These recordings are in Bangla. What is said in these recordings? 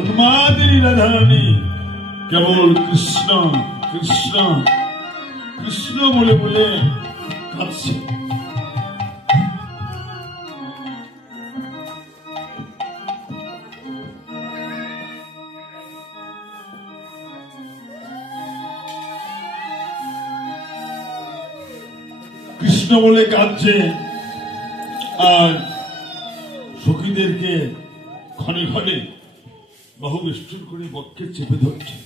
উন্মাদিনী রাধারানী কেবল কৃষ্ণ কৃষ্ণ কৃষ্ণ বলে বলে কাঁদছে। কৃষ্ণ বলে কাঁদছে আর সখীদেরকে ক্ষণে ক্ষণে বাহু বেষ্টন করে বক্ষে চেপে ধরছে।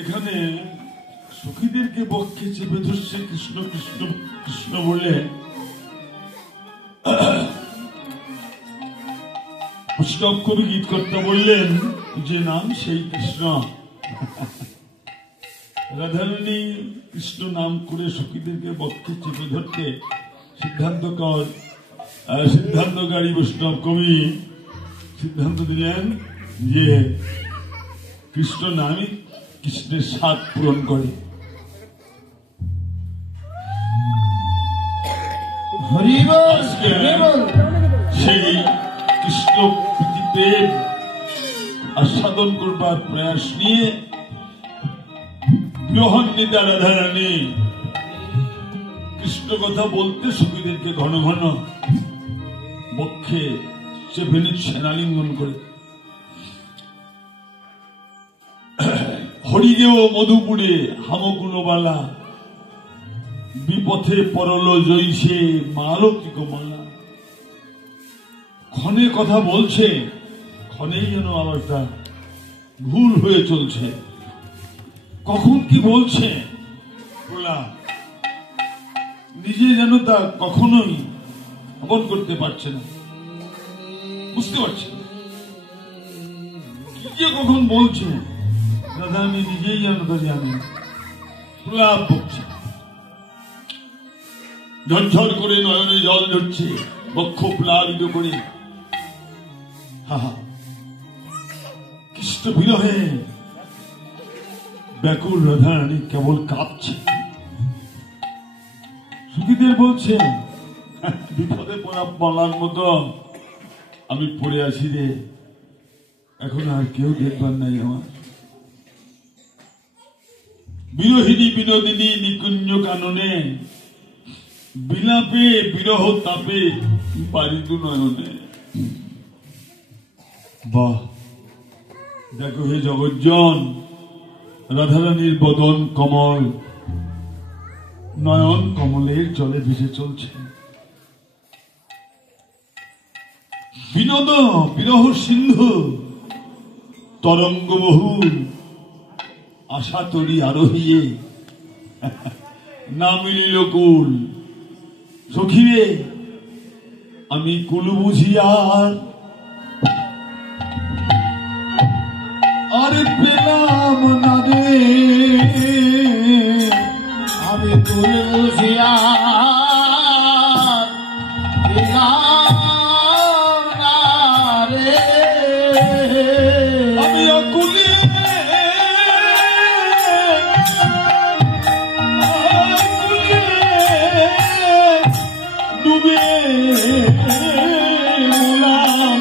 এখানে সখীদেরকে বক্ষে চেপে ধরছে কৃষ্ণ কৃষ্ণ কৃষ্ণ বলে। বৈষ্ণব কবি গীতকর্তা বললেন যে নাম সেই কৃষ্ণ। রাধারানী কৃষ্ণ নাম করে সখীদেরকে বক্ষে চেপে ধরতে সিদ্ধান্তকারী বৈষ্ণব কবি সিদ্ধান্ত দিলেন যে কৃষ্ণ নামই কৃষ্ণের স্বাদ পূরণ করে। সেই কৃষ্ণ প্রীতিতে আস্বাদন করবার প্রয়াস নিয়ে বিরহান্বিতা রাধারানী কৃষ্ণ কথা বলতে সখীদেরকে ঘন ঘন বক্ষে চেপে নিচ্ছেন আলিঙ্গন করে। হরিগেও মধুপুরে হামকুলবালা বিপথে পরল জৈসে মালতিক মালা। ক্ষণে কথা বলছে, ক্ষণেই যেন আবারটা ভুল হয়ে চলছে। কখন কি বলছে নিজে যেন তা কখনোই অবন করতে পারছে না, বুঝতে পারছে কি যে কখন বলছে। দাদা আমি নিজেই যেন তা জানি প্রলাপ বকছে। ঝরঝর করে নয়নে জল ঝরছে, বক্ষ প্লাবিত করে। কৃষ্ণ বিরহে ব্যাকুল রাধারানী কেবল কাঁপছে। সখীদের বলছে বিপদে পড়া বলার মতো আমি পড়ে আছি রে, এখন আর কেউ দেখবার নাই আমার। বিরোহিনী বিনোদিনী নিকুঞ্জ কাননে বিলাপে বিরহ তাপে বারিদু নয়নে। বাহ, দেখো হে জগজ্জন, রাধারানীর বদন কমল, নয়ন কমলের জলে ভেসে চলছে। বিনোদ বিরহ সিন্ধু তরঙ্গ বহুল, আশা তরি আরোহিয়ে না মিলিল কুল। সখীরে আমি কুল বুঝিয়ার আরে পেলাম না রে, আমি কুল বুঝিয়ার পেলাম না রে, আমি অকুলে ডুবে গেলাম,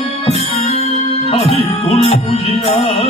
আমি কুল বুঝিয়ার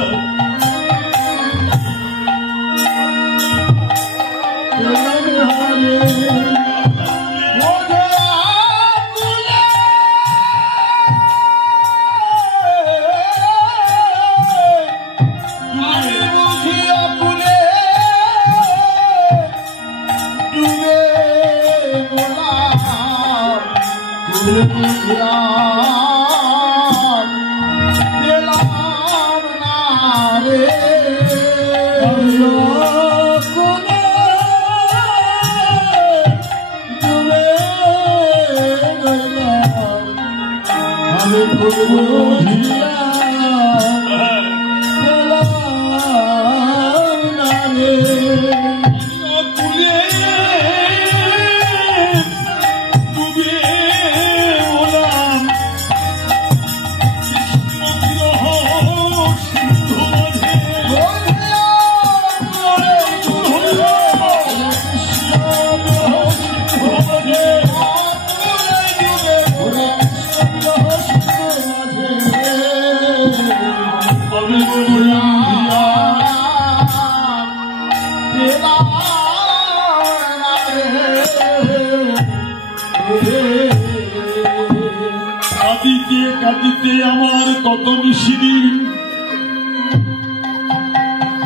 কাঁদিতে কাঁদিতে আমার কত নিশিদিন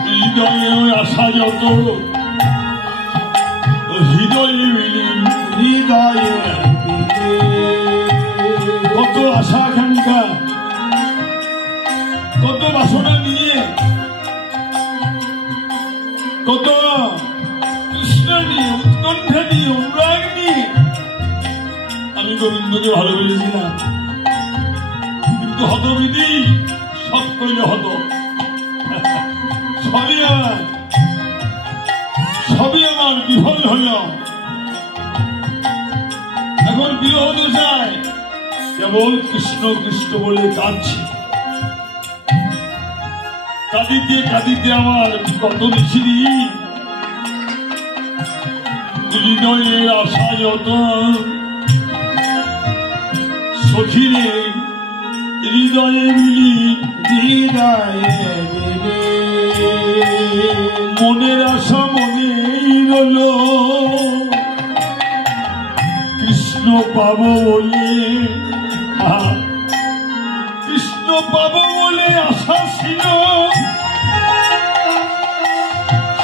হৃদয়ে আশা যত হৃদয়ে বিলীন হৃদয়ে কত আশা আকাঙ্ক্ষা কত বাসনা নিয়ে কত কৃষ্ণ নিয়ে উৎকণ্ঠা নিয়ে অনুরাগ নিয়ে আমি গোবিন্দকে ভালোবেসেছিলাম কিন্তু হতবিধি সব কইলে হত সবই আমার বিফল হল এখন বিরহ দশায় কেবল কৃষ্ণ কৃষ্ণ বলে কাঁদছি কাঁদিতে কাঁদিতে আমার কত নিশিরি হৃদয়ের আশা যত সখিরে হৃদয়ে মিলি হৃদয়ে মনের আশা মনে রইল কৃষ্ণ পাব বলে কৃষ্ণ পাব বলে আশা ছিল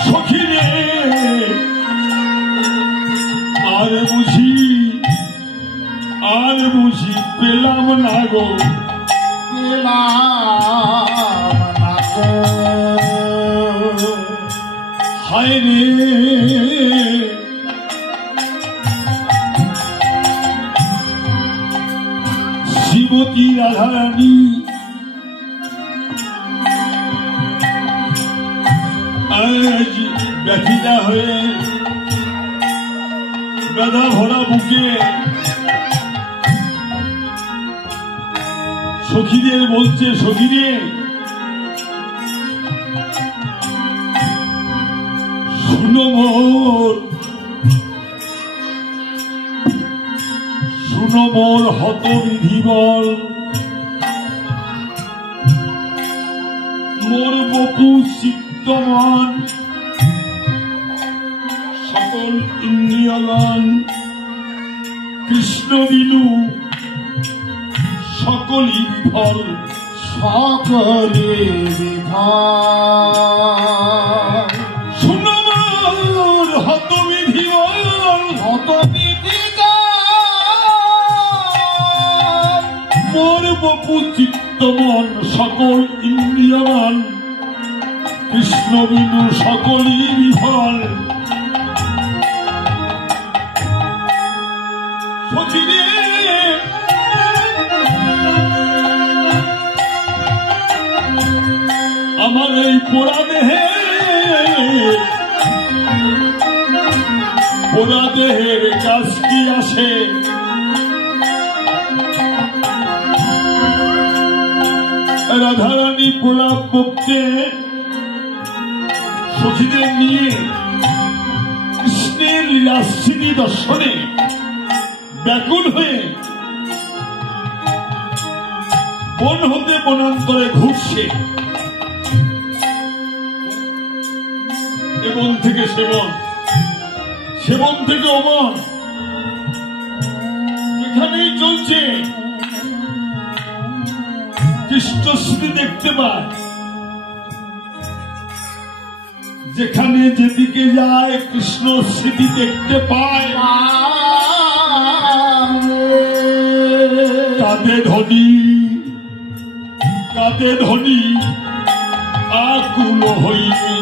সখিরে আর বুঝি পেলাম না গো হায় রে শ্রীমতী রাধারানী আজ ব্যথিতা হয়ে ব্যথা ভরা বুকে সখীদের বলছে সখীরে শুনো মোর হতবিধি বল মোর বপু চিত্তমান সকল ইন্দ্রিয়গণ কৃষ্ণ বিনু সকলই বিফল সকলে বিফল শুনো মোর হতবিধি বল হতবিধি মোর বপু চিত্তমন সকল ইন্দ্রিয়গণ কৃষ্ণ বিনু সকলই বিফল আমার এই পোড়া দেহের কাজ কি আসে রাধারানী প্রলাপ বকতে সখীদের নিয়ে কৃষ্ণের লীলাস্মৃতি দর্শনে ব্যাকুল হয়ে বন হতে বনান্তরে ঘুরছে এবং থেকে সেবন সেবন থেকে অমন যেখানেই চলছে কৃষ্ণ স্মৃতি দেখতে পায় যেখানে যেদিকে যায় কৃষ্ণ স্মৃতি দেখতে পায় কাঁদে ধনী আকুল হইবে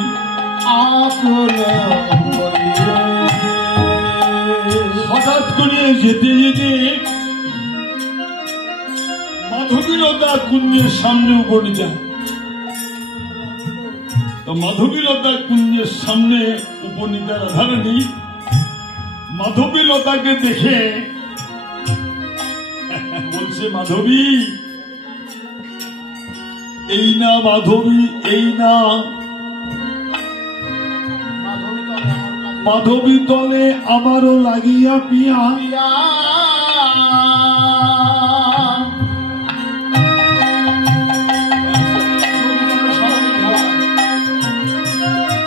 হঠাৎ করে যেতে যেতে মাধবীলতা কুঞ্জের সামনে উপনীতা তো মাধবীলতা কুঞ্জের সামনে উপনীতা রাধারানী মাধবীলতাকে দেখে বলছে মাধবী এই না মাধবী এই না মাধবী তলে আমারও লাগিয়া পিয়া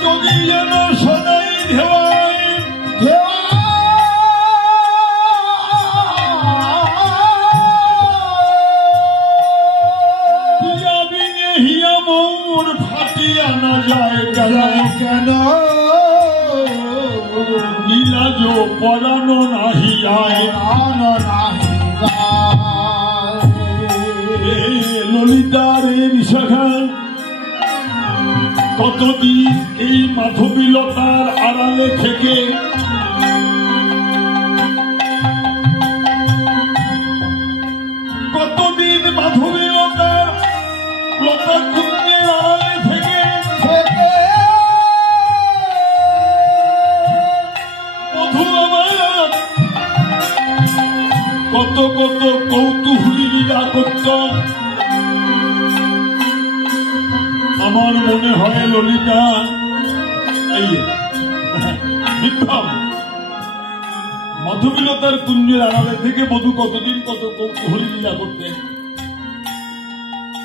যদি যেন সদাই ঢেওয়ায় মোর ফাটিয়া না যায় কেন কেন নীলাজ পরানো নাহি আয় প্রাণ নাহি রে ললিতা রে বিশাখা কতদিন এই মাধবীলতার আড়ালে থেকে কতদিন মাধবীলতার লতা কুঞ্জের আড়ালে থেকে মধু আমার কত কত কৌতূহলী লীলা করত আমার মনে হয় ললিতা এই বিক্রম মাধবীলতার কুঞ্জের আড়ালে থেকে মধু কতদিন কত কৌতূহলী লীলা করতেন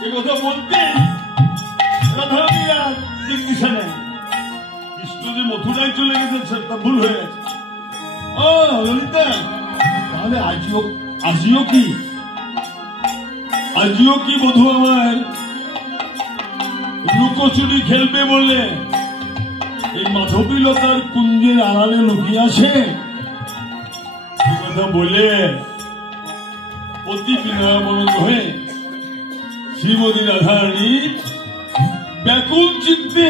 এ কথা বলতে রাধারানী আর জিজ্ঞাসা নেই কৃষ্ণ যে মথুরায় চলে গেছেন সেটা ভুল হয়ে গেছে ও ললিতা তাহলে আজিও কি মধু আমার লুকোচুরি খেলবে বলে এই মাধবীলতার কুঞ্জের আড়ালে লুকিয়ে আসে এই কথা বলে অতি বিনয়মনক হয়ে শ্রীমতী রাধারানী ব্যাকুল চিত্তে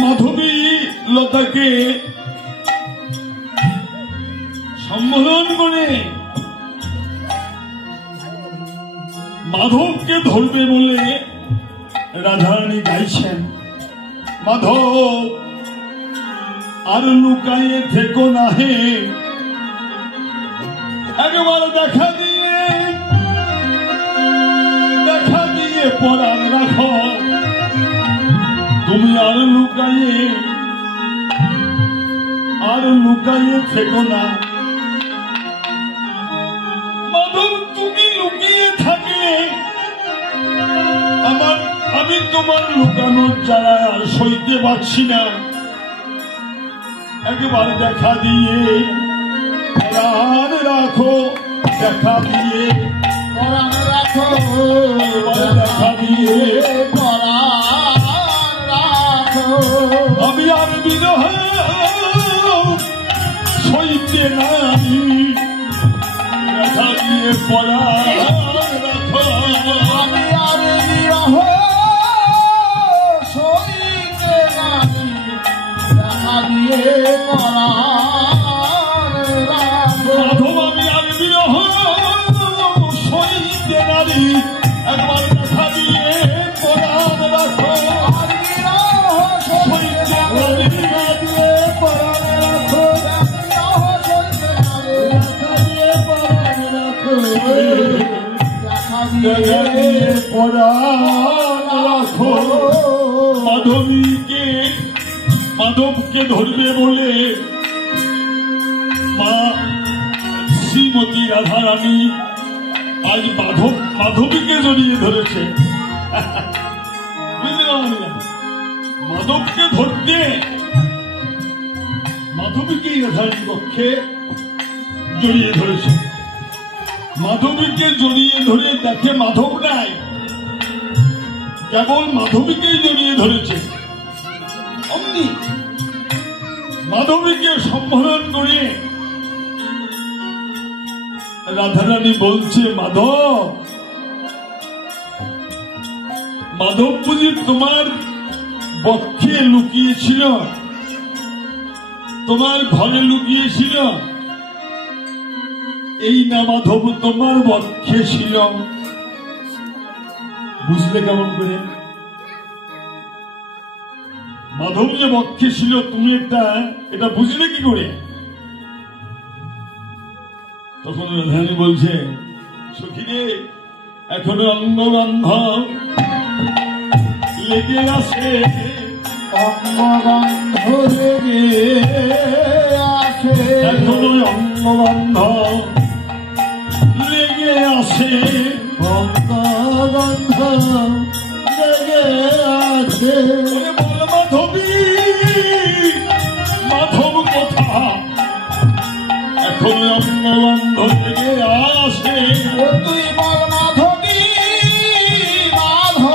মাধবী লতাকে সম্বোধন করে মাধবকে ধরবে বলে রাধারানী গাইছেন মাধব আর লুকায়ে থেকো না হে একবার দেখা দিয়ে পরাণ রাখো তুমি আর লুকায়ে থেকো না মাধব তুমি লুকিয়ে থাকলে আমি তোমার লুকানোর জ্বালা আর সইতে পারছি না একবার দেখা দিয়ে পরাণ রাখো দেখা দিয়ে পরাণ রাখো দেখা দিয়ে পরাণ রাখো আমি আর বিরহ সইতে নাই দেখা দিয়ে পরাণ রাখো আমি আর বিরহ সইতে নাহি দেখা দিয়ে পরাণ রাখো মাধব আমি আর বিরহ সইতে নারী একবার দেখা দিয়ে পরাণ রাখো আর বিরহ সইতে নাহি দেখা দিয়ে পরাণ রাখো বিরহ সইতে নাহি দেখা দিয়ে পরাণ রাখো দেখা দিয়ে পরাণ রাখো মাধবকে ধরবে বলে মা শ্রীমতী রাধারানী আজ মাধবীকে জড়িয়ে ধরেছে বুঝতে পারলাম না মাধবকে ধরতে মাধবীকে রাধারানী পক্ষে জড়িয়ে ধরেছে মাধবীকে জড়িয়ে ধরে দেখে মাধব নাই কেবল মাধবীকেই জড়িয়ে ধরেছে অমনি মাধবীকে সম্বোধন করে রাধারানী বলছে মাধব বুঝি তোমার বক্ষে লুকিয়েছিল তোমার ঘরে লুকিয়েছিল এই না মাধব তোমার বক্ষে ছিল বুঝলে কেমন করে মাধব যে বক্ষে ছিল তুমি এটা বুঝলে কি করে তখন রাধারানী বলছে সখীরে এখনো অঙ্গগন্ধ লেগে আছে অঙ্গগন্ধ লেগে আছে এখনো অঙ্গগন্ধ লেগে আছে অঙ্গগন্ধ লেগে আছে বল মাধবী মাধব কথা এখনো অঙ্গগন্ধ লেগে আসে তুই বল মাধবী মাধব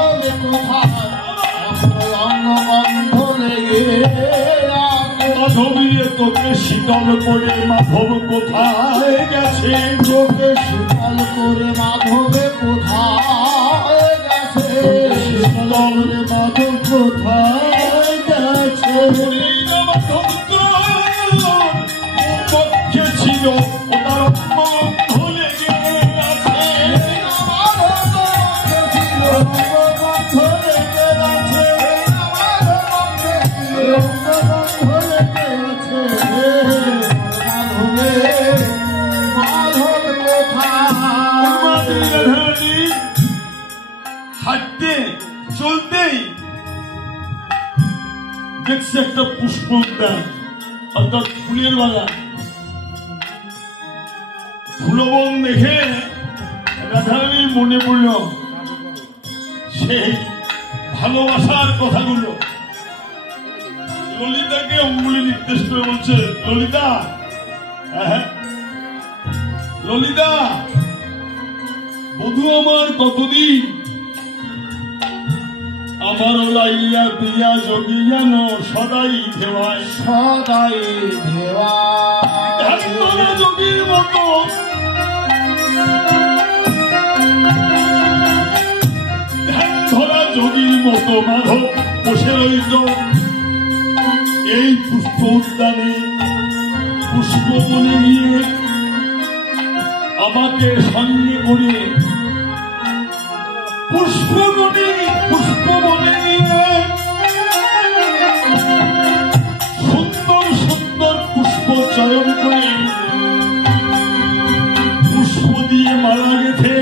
তোকে শীতল করে মাধব কোথায় গেছে? তোকে শীতল করে মাধবে কোথায় গেছে? শীতল করে মাধব কোথায় গেছে? মাধব পক্ষে ছিল ওটার ভুলে গেছে। হাঁটতে চলতেই দেখছে একটা পুষ্প উদ্যান, অর্থাৎ ফুলের বাগান। ফুলবন দেখে রাধারানীর মনে পড়ল সেই ভালোবাসার কথাগুলো। ললিতাকে অঙ্গুলি নির্দেশ করে বলছে, ললিতা, ললিতা, বধূ আমার কতদিন, আমার লাইয়া প্রিয়া যোগী যেন সদাই ধেওয়ায়, সদাই ধেওয়া যোগীর মতো ধ্যান ধরা যোগীর মতো মাধব বসে রইল এই পুষ্প উদ্যানে। পুষ্পবনে গিয়ে আমাকে সঙ্গে করে পুষ্পবনে গিয়ে সুন্দর সুন্দর পুষ্প চয়ন করে পুষ্প দিয়ে মালা গেথে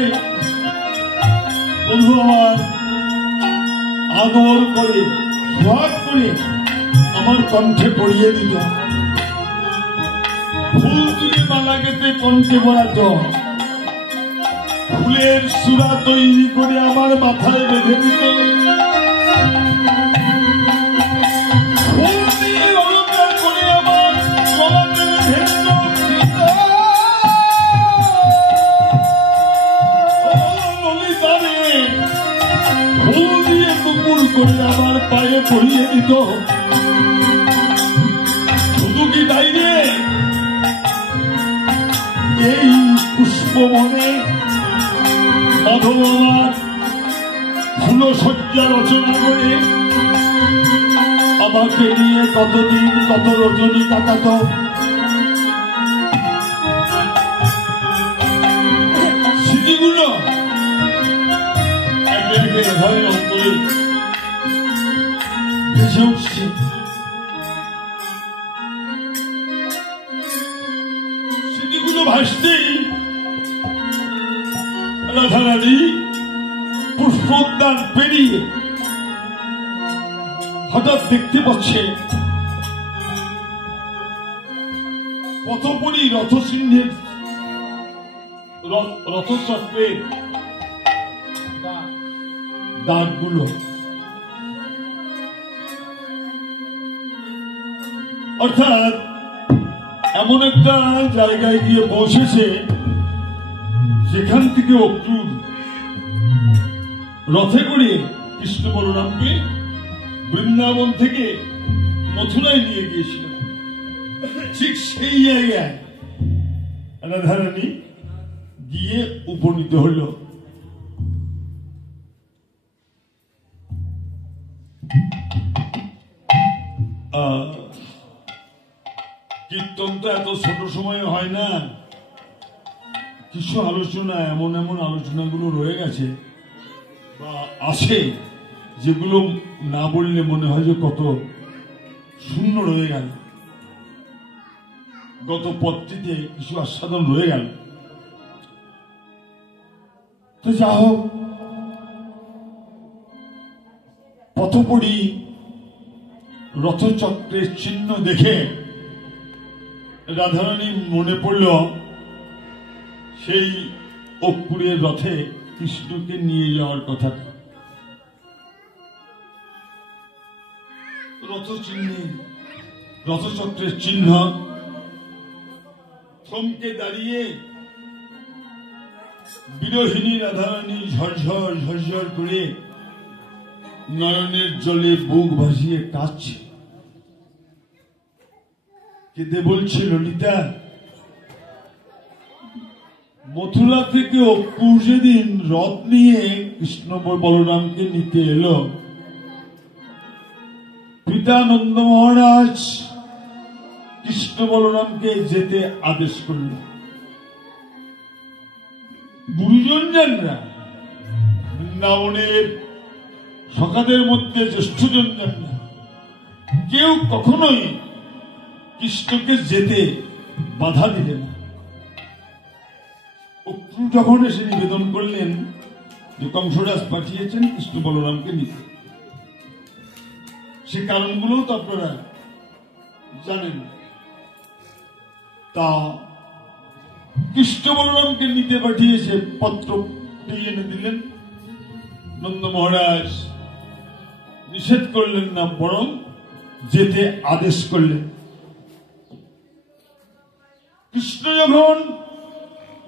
বন্ধু আমার আদর করে সোহাগ করে আমার কণ্ঠে পড়িয়ে দিল। ফুল তুলে মালা গেথে কণ্ঠে পড়াত, ফুলের চূড়া তৈরি করে আমার মাথায় বেঁধে দিত, ফুল দিয়ে অলঙ্কার করে আমার গলাতে বেঁধে দিত, ললিতারে ফুল দিয়ে টুকুর করে আমার পায়ে পরিয়ে দিত। শুধু কি তাই রে, এই পুষ্পবনে মাধব আমার ফুলসজ্জা রচনা করে আমাকে নিয়ে কতদিন কত রজনী কাটাত। স্মৃতিগুলো একে একে ঘরের অন্তরে ভেসে উঠছে। স্মৃতিগুলো ভাসতেই রাধারানী পুষ্পোদ্যান পেরিয়ে হঠাৎ দেখতে পাচ্ছে পথপরি রথসিংহের রথচক্রের দাগগুলো, অর্থাৎ এমন একটা জায়গায় গিয়ে পৌঁছেছে যেখান থেকে অক্রুর রথে করে কৃষ্ণ বলরামকে বৃন্দাবন থেকে মথুরায় নিয়ে গিয়েছিল। ঠিক সেই জায়গায় রাধারানী গিয়ে উপনীত হইল। কীর্তন তো এত ছোট সময় হয় না, কিছু আলোচনা এমন এমন আলোচনাগুলো রয়ে গেছে বা আছে যেগুলো না বললে মনে হয় যে কত শূন্য রয়ে গেল, গত পথটিতে কিছু আস্বাদন রয়ে গেল। তো যা হোক, পথপরি রথচক্রের চিহ্ন দেখে রাধারানী মনে পড়ল সেই অপুরের রথে কৃষ্ণকে নিয়ে যাওয়ার কথাটা। রথচক্রের চিহ্ন থমকে দাঁড়িয়ে বিরোহিনী রাধারানী ঝরঝর ঝরঝর করে নয়নের জলে বুক ভাসিয়ে কাঁদছে। কেঁদে বলছে, ললিতা, মথুরা থেকে অপু যেদিন রথ নিয়ে কৃষ্ণ বলরামকে নিতে এলো, পিতা নন্দ মহারাজ কৃষ্ণ বলরামকে যেতে আদেশ করল। গুরুজনরা বৃন্দাবনের সখাদের মধ্যে জ্যেষ্ঠজনরা কেউ কখনোই কৃষ্ণকে যেতে বাধা দিলেন না। অপু যখন এসে নিবেদন করলেন যে কংসরাজ পাঠিয়েছেন কৃষ্ণ বলরামকে নিতে, সে কারণগুলো তো আপনারা জানেন। তা কৃষ্ণ বলরামকে নিতে পাঠিয়েছে, পত্রটি এনে দিলেন। নন্দ মহারাজ নিষেধ করলেন না, বরং যেতে আদেশ করলেন। কৃষ্ণ যখন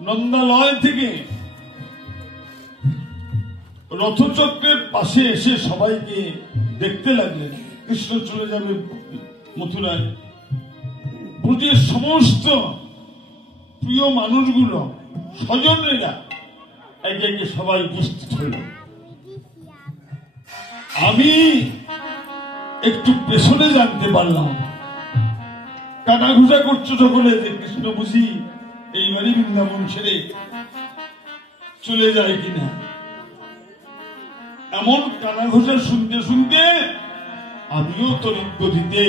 নন্দালয় থেকে রথচক্রের পাশে এসে সবাইকে দেখতে লাগলেন, কৃষ্ণ চলে যাবে মথুরায়, ব্রজের সমস্ত প্রিয় মানুষগুলো, স্বজনেরা একে একে সবাই উপস্থিত হল। আমি একটু পেছনে জানতে পারলাম, কানাঘুষা করছো সকলে যে কৃষ্ণ বুঝি এইবারই বৃন্দাবন ছেড়ে চলে যায় কিনা। এমন কানাঘুষা শুনতে শুনতে আমিও তড়িৎ গতিতে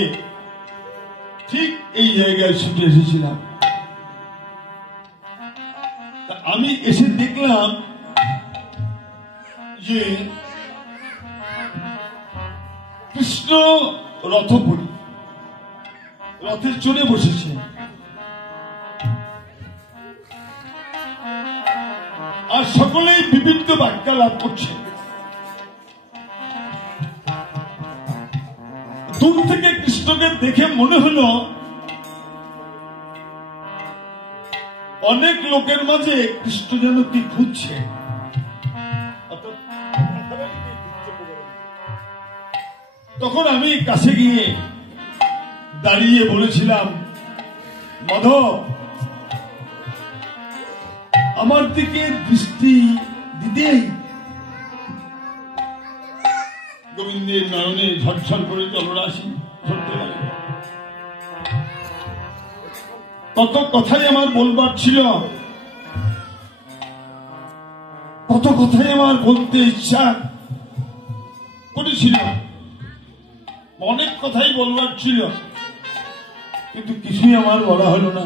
ঠিক এই জায়গায় ছুটে এসেছিলাম। আমি এসে দেখলাম যে কৃষ্ণ রথে চড়ে বসেছে, আর সকলেই বিভিন্ন বাক্যালাপ করছে। দূর থেকে কৃষ্ণকে দেখে মনে হলো অনেক লোকের মাঝে কৃষ্ণ যেন কি খুঁজছে। তখন আমি কাছে গিয়ে দাঁড়িয়ে বলেছিলাম, মাধব, আমার দিকে দৃষ্টি দিতেই গোবিন্দের নয়নে ঝরঝর করে জলরাশি ঝরতে লাগে। কত কথাই আমার বলবার ছিল, কত কথাই আমার বলতে ইচ্ছা করেছিল, অনেক কথাই বলবার ছিল, কিন্তু কিছুই আমার বলা হলো না।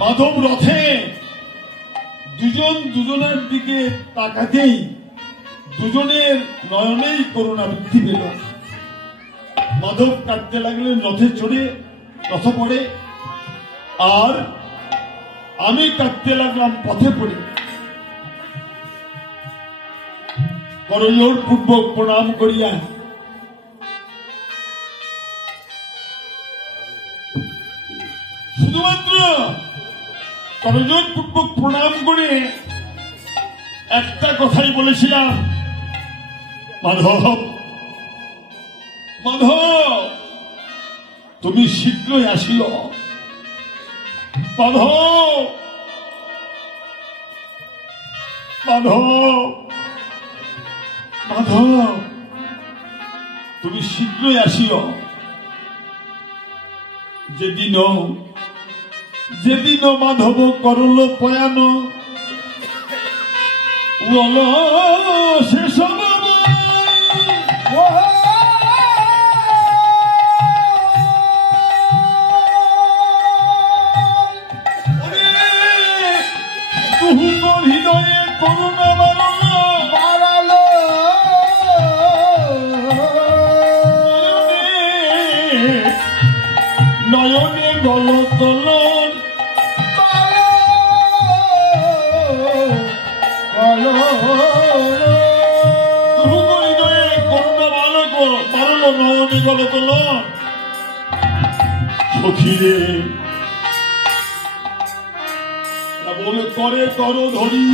মাধব রথে দুজন দুজনের দিকে তাকাতেই দুজনের নয়নেই করুণা বৃদ্ধি পেল। মাধব কাঁদতে লাগলেন রথে চড়ে, রথ পড়ে, আর আমি কাঁদতে লাগলাম পথে পড়ে। করজোড় পূর্বক প্রণাম করিয়া শুধুমাত্র করজোড় পূর্বক প্রণাম করে একটা কথাই বলেছিলাম, মাধব, মাধব, তুমি শীঘ্রই আসিও। মাধব, মাধব, মাধব, তুমি শীঘ্রই আসিও। যেদিন মাধব করল পয়ান, শেষ হৃদয়ে করুণা বাড়ালো, নয়নে গল তলন, হৃদয়ে করুণা বাড়ালো, নয়নে গল তলন। সখীরে বলে করে কর ধরি,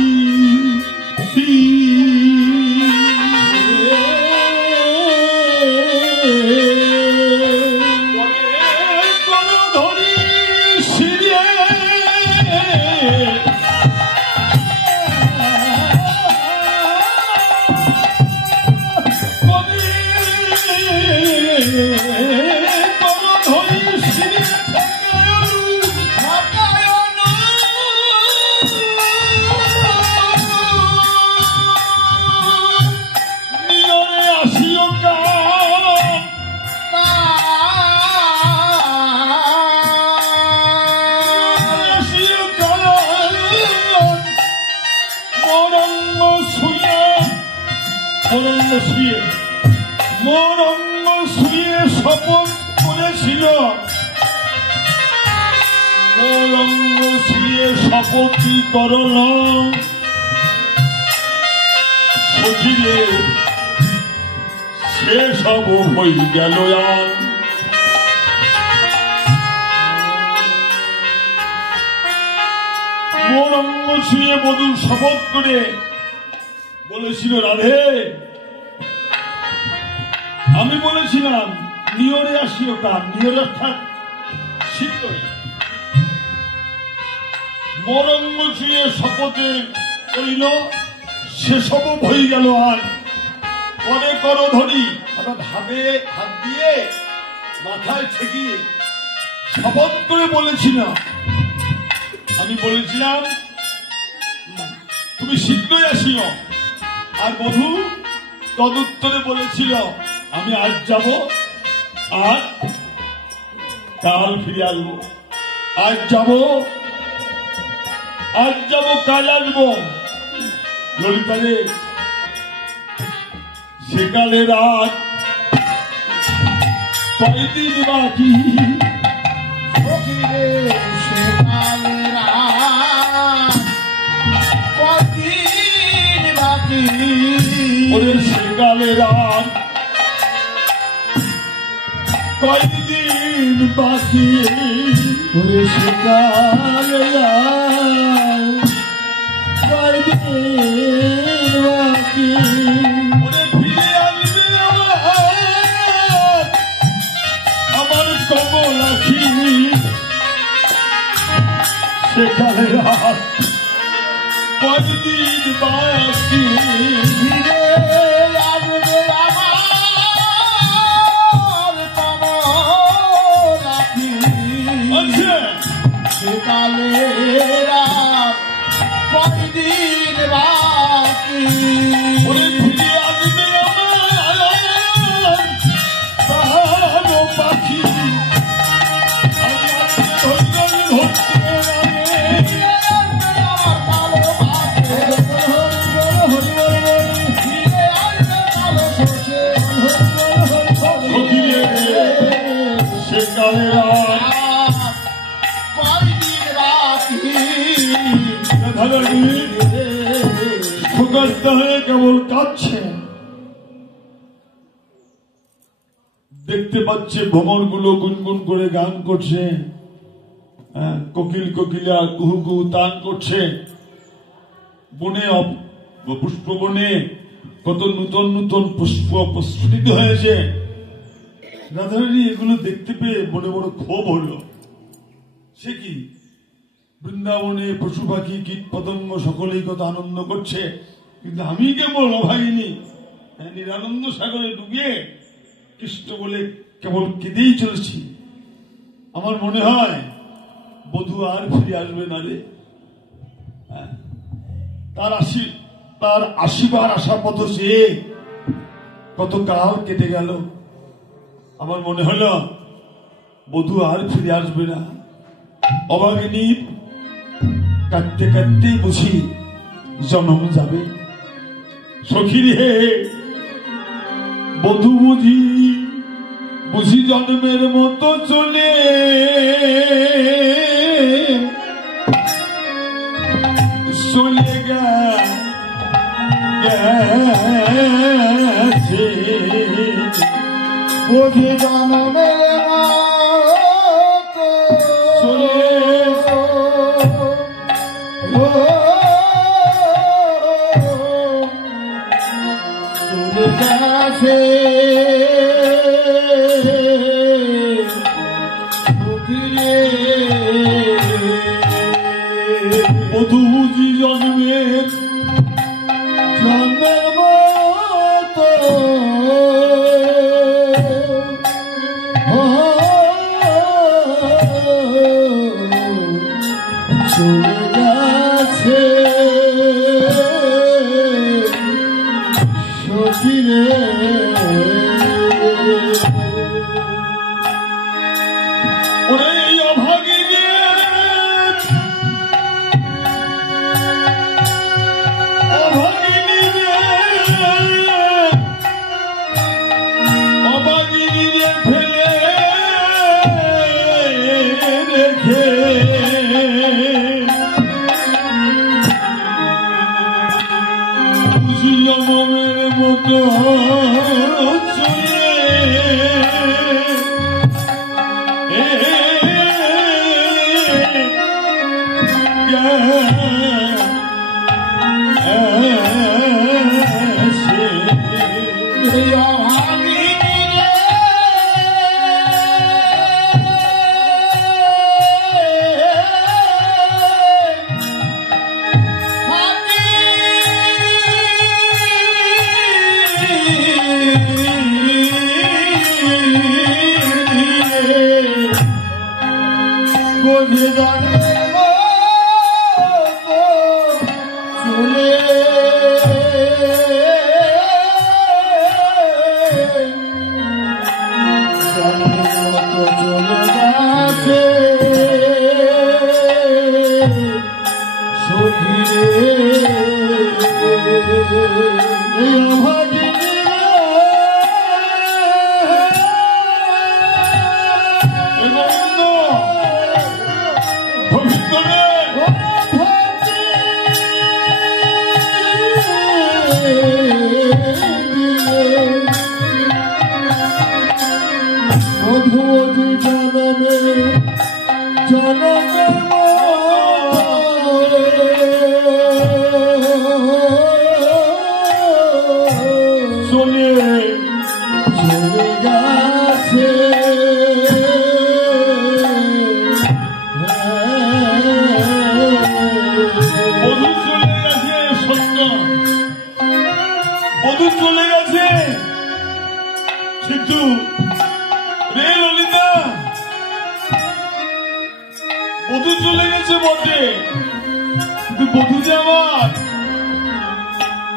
মোর অঙ্গ শুয়ে শপথ করেছিল, মোর অঙ্গ শুয়ে শপথই করল সখিরে, সে সব হয়ে গেল আর। মোর অঙ্গ শুয়ে বধূ শপথ করে বলেছিল, রাধে আমি বলেছিলাম নিয়রে আসিও কান, নিয়রে অর্থাৎ শীতই। মোর অঙ্গ শুয়ে শপথে করিল, সেসব হয়ে গেল আর। পরে করো ধরি, অর্থাৎ হাতে হাত দিয়ে মাথায় ঠেকিয়ে শপথ করে বলেছিলাম, আমি বলেছিলাম তুমি শীঘ্রই আসিও। আর বধূ তদুত্তরে বলেছিল, আমি আজ যাব আর কাল ফিরে আসবো, আজ যাব কাল আসবো। ললিতারে সেকালে রাত কয়দিন বাকি, সখিরে সেকালে রাত কয়দিন বাকি, ওরে সেকালে রাত কয়দিন বাকি, ওরে সেকালে রাত কয়দিন বাকি, ওরে ফিরে আসবে আমার কমলাখি, সেকালে রাত কয়দিন বাকি, ফিরে আসবে আমার কমলাখি, আচ্ছা সেকালে রাত কয়দিন বাকি, ওরে ফিরে আসবে আমার কালো পাখি, আমি আজকে ধরতে সেকালে রাত হয়ে কেবল কাঁদছে, দেখতে পাচ্ছে ভ্রমর গুলো গুনগুন করে গান করছে, কোকিল কোকিলা কুহু কুহু তান করছে, বনে পুষ্প বনে কত নূতন নূতন পুষ্প প্রস্ফুটিত হয়েছে। রাধারানী এগুলো দেখতে পেয়ে মনে বড় ক্ষোভ হল। সে কি বৃন্দাবনে পশু পাখি কীট পতঙ্গ সকলেই কত আনন্দ করছে, কিন্তু আমি কেবল অভাগিনী নিরানন্দ সাগরে ডুবিয়ে কৃষ্ণ বলে কেবল কেঁদেই চলেছি। আমার মনে হয় বধূ আর ফিরে আসবে না রে, তার আসিবার আশা পথ সে কত কাল কেটে গেল। আমার মনে হলো বধূ আর ফিরে আসবে না। অভাগিনী কাঁদতে কাঁদতে বুঝি জন্ম যাবে। সখী রে বধূ বুঝি জন্মের মতো চলে গেছে, বুঝি জন্মের মতো চলে গেছে, বধূ বুঝি জন্মের মতো চলে গেছে, সখিরে ওরে অভাগিনী অভাগিনী রে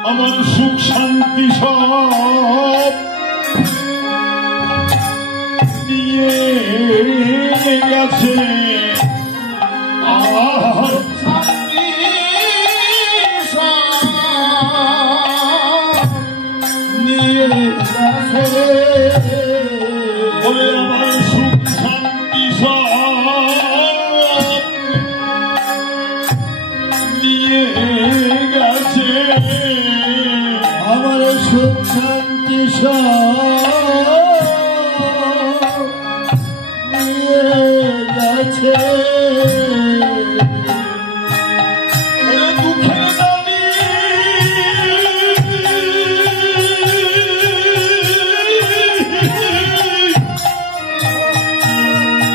আমার সুখ শান্তি সব নিয়ে গেছে আর নিয়ে গেছে বলে আমার সুখ শান্তি সব নিয়ে গেছে আমার সুখ শান্তি নিয়ে গেছে দুঃখের দাবি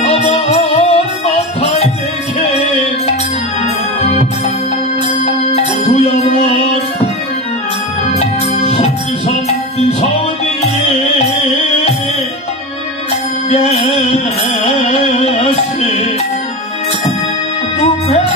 আমার মাথায় দেখে তুই আমার শান্তি সব দিয়ে গেছে দুঃখের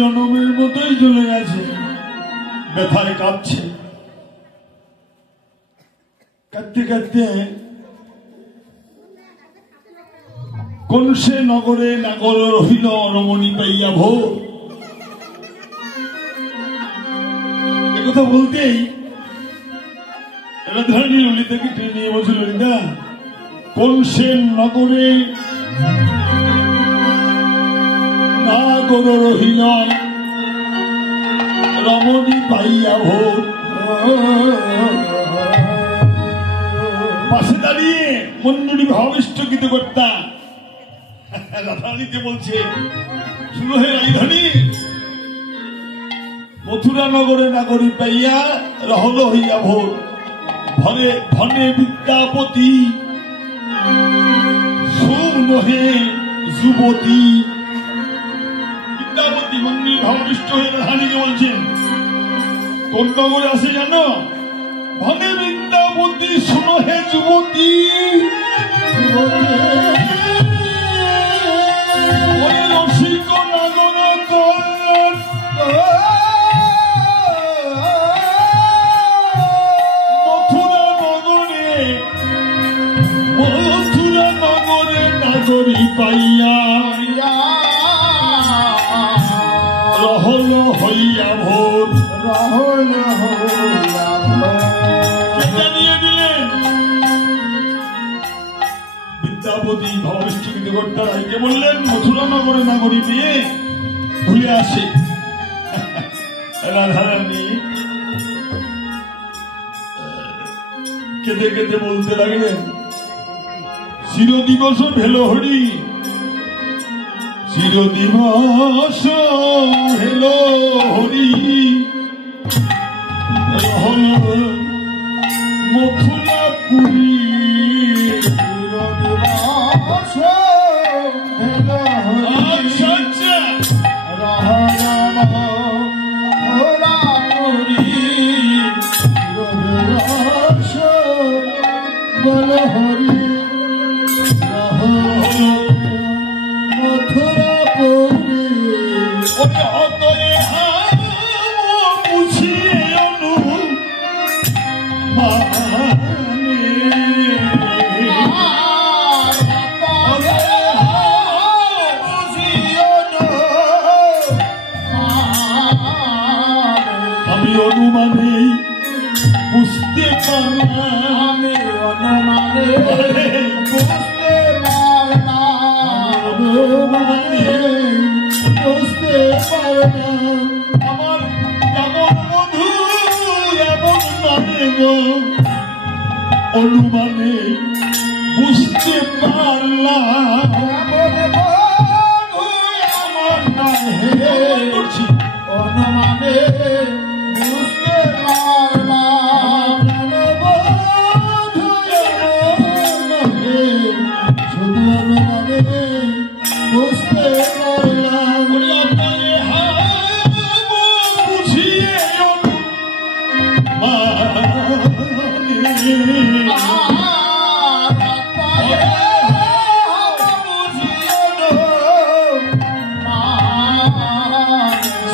জনমের মতোই চলে গেছে ব্যথায় কাঁপছে কাঁদতে কাঁদতে কোন সে নগরে নাগর রহিল রমণী পাইয়া ভো একথা বলতেই রাধারানী ললিতাকে টেনে নিয়ে বলছে ললিতা কলসের নগরে নাগর রহিল রমণী পাইয়া ভোর। পাশে দাঁড়িয়ে মন্ডলী ভাবিষ্ট গীত কর্তা রাধারানীকে বলছে, শুনো হে রাজধানী, মথুরা নগরে নাগরী পাইয়া রহল হইয়া ভোর। ধনে ধনে বিদ্যাপতি সুনহে যুবতী। বিদ্যাপতি মন্দির ভাবিষ্ট হয়ে রাধারানীকে বলছেন, কোন নগরে আছে জানো? ধনে বিদ্যাপতি সুনহে যুবতী। রসিক নাগর কল্যাণ মথুরা নগরে নাগরী পাইয়া রহল হইয়া ভোর। জানিয়ে দিলেন বিদ্যাপতি ভাবিষ্ট গীতকর্তা রায়কে বললেন, মথুরা নগরে নাগরী পেয়ে ঘুরে আসে। রাধারানী কেঁদে কেঁদে বলতে লাগলেন, চিরদিবস ভেল হরি, চিরদিবস ভেল হরি, রহল মথুরা পুরী। অনুমানে বুঝতে পারলাম, আমার এমন বধূ এমন মানে গো, অনুমানে বুঝতে পারলাম, অনুমানে বুঝতে পারলাম, শুধু অনুমানে বুঝতে পারলাম। বুঝিয়ে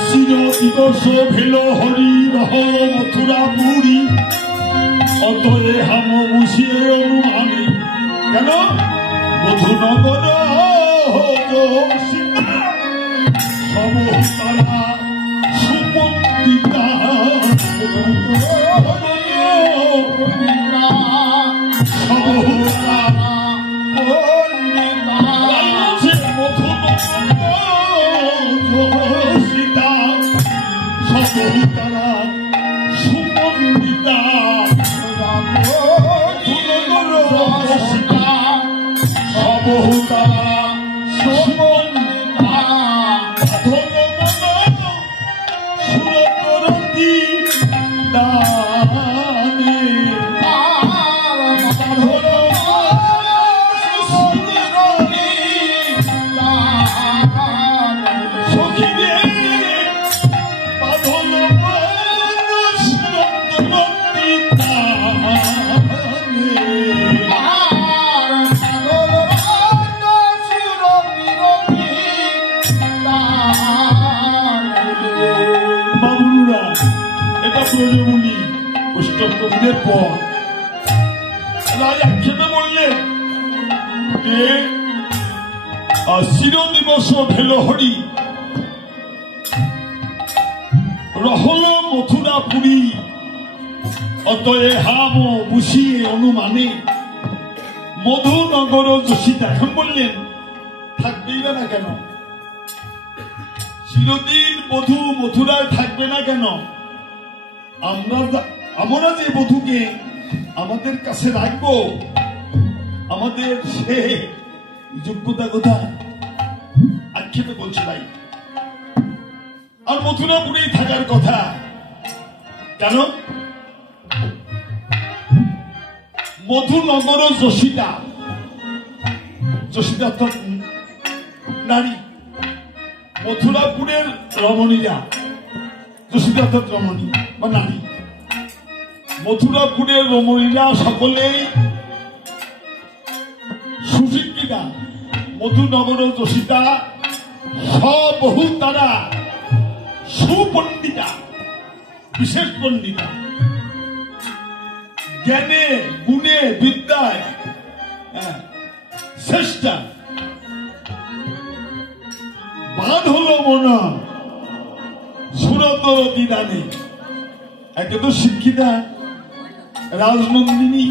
চিরদিবস ভেল হরি, রহল মথুরা পুরী, অতএ হাম বুঝিয়ে অনুমানে। কেন? মধুনগর সবতারা সুপন্ডিতা, সীতা সবতারা সুপন্ডিতা, সবতারা সুপন্ডিতা, সুরতরতী দানে ব্রজমুনি অষ্টম কবিদের পর রায় আক্ষেপে বললেন যে চিরদিবস ভেল হরি, রহল মথুরা পুরী, অতএ হাম বুঝিয়ে অনুমানে। মধুনগর যোশিতা এখন বললেন থাকবেই না কেন? চিরদিন মধু মথুরায় থাকবে না কেন? আমরা যে বধূকে আমাদের কাছে রাখবো, আমাদের সে যোগ্যতা কোথায়? আক্ষেপে বলছে তাই। আর মথুরাপুরেই থাকার কথা কেন? মধুনগর যোশিতা, যোশিতা অর্থাৎ নারী, মথুরাপুরের রমণীরা, যোশিতা অর্থাৎ রমণী বা নারী। মথুরাপুরের রমণীরা সকলেই সুশিক্ষিতা, মধুনগর যোশিতা সবহু তারা সুপণ্ডিতা, বিশেষ পণ্ডিতা, জ্ঞানে গুণে বিদ্যায় শ্রেষ্ঠা। বাদ হলো মন সুরতরতি দানে। একে তো শিক্ষিতা রাজনন্দিনী,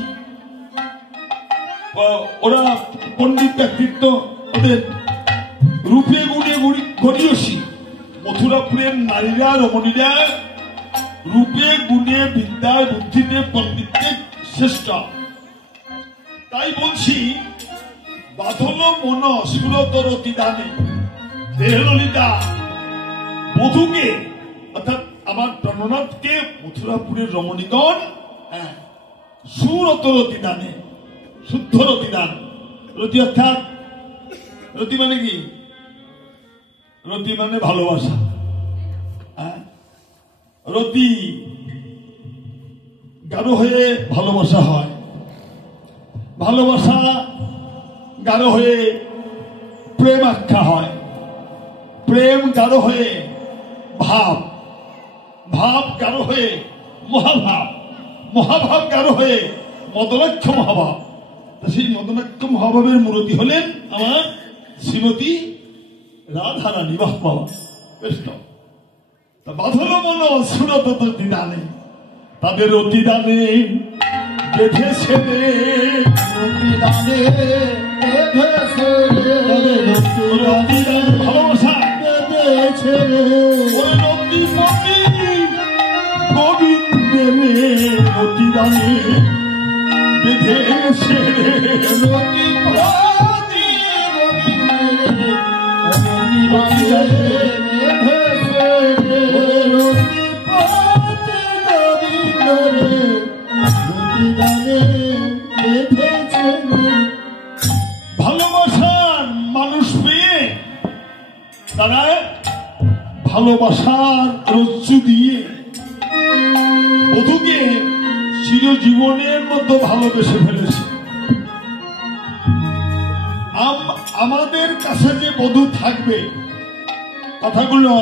ওরা পণ্ডিত ব্যক্তিত্ব, ওদের রূপে গুণে গরিয়সী। মথুরাপুরের নারীরা রমণীরা রূপে গুণে বিদ্যায় বুদ্ধিতে পণ্ডিতে শ্রেষ্ঠ। তাই বলছি বাঁধল মন সুরতরতি দানে। দেহললিতা বধূকে অর্থাৎ আমার প্রাণনাথকে মথুরাপুরের রমণীগণ সুরতরতি দানে, শুদ্ধ রতি দান। রতি অর্থাৎ রতি মানে কি? রতি মানে ভালোবাসা। রতি গাঢ় হয়ে ভালোবাসা হয়, ভালোবাসা গাঢ় হয়ে প্রেম আখ্যা হয়, প্রেম গাঢ় হয়ে ভাব, ভাব গাঢ় হয়ে মহাভাব, মহাভাব গাঢ় হয়ে মদনাক্ষ মহাভাব। সেই মদনাক্ষ মহাভাবের মূর্তি হলেন আমার শ্রীমতী রাধারানী। বাহ বাবা, কৃষ্ণ। বাঁধল মন সুরতরতি দানে, তাদের অতি দানে বেঁধেছে ভালোবাসা বেঁধেছে গোবিন্দের অতি দানে বেঁধেছে ভালোবাসার মানুষ পেয়ে তারা ভালোবাসার রজ্জু দিয়ে বধূকে চিরজীবনের মতো ভালোবেসে ফেলেছে। আমাদের কাছে যে বধূ থাকবে, কথাগুলো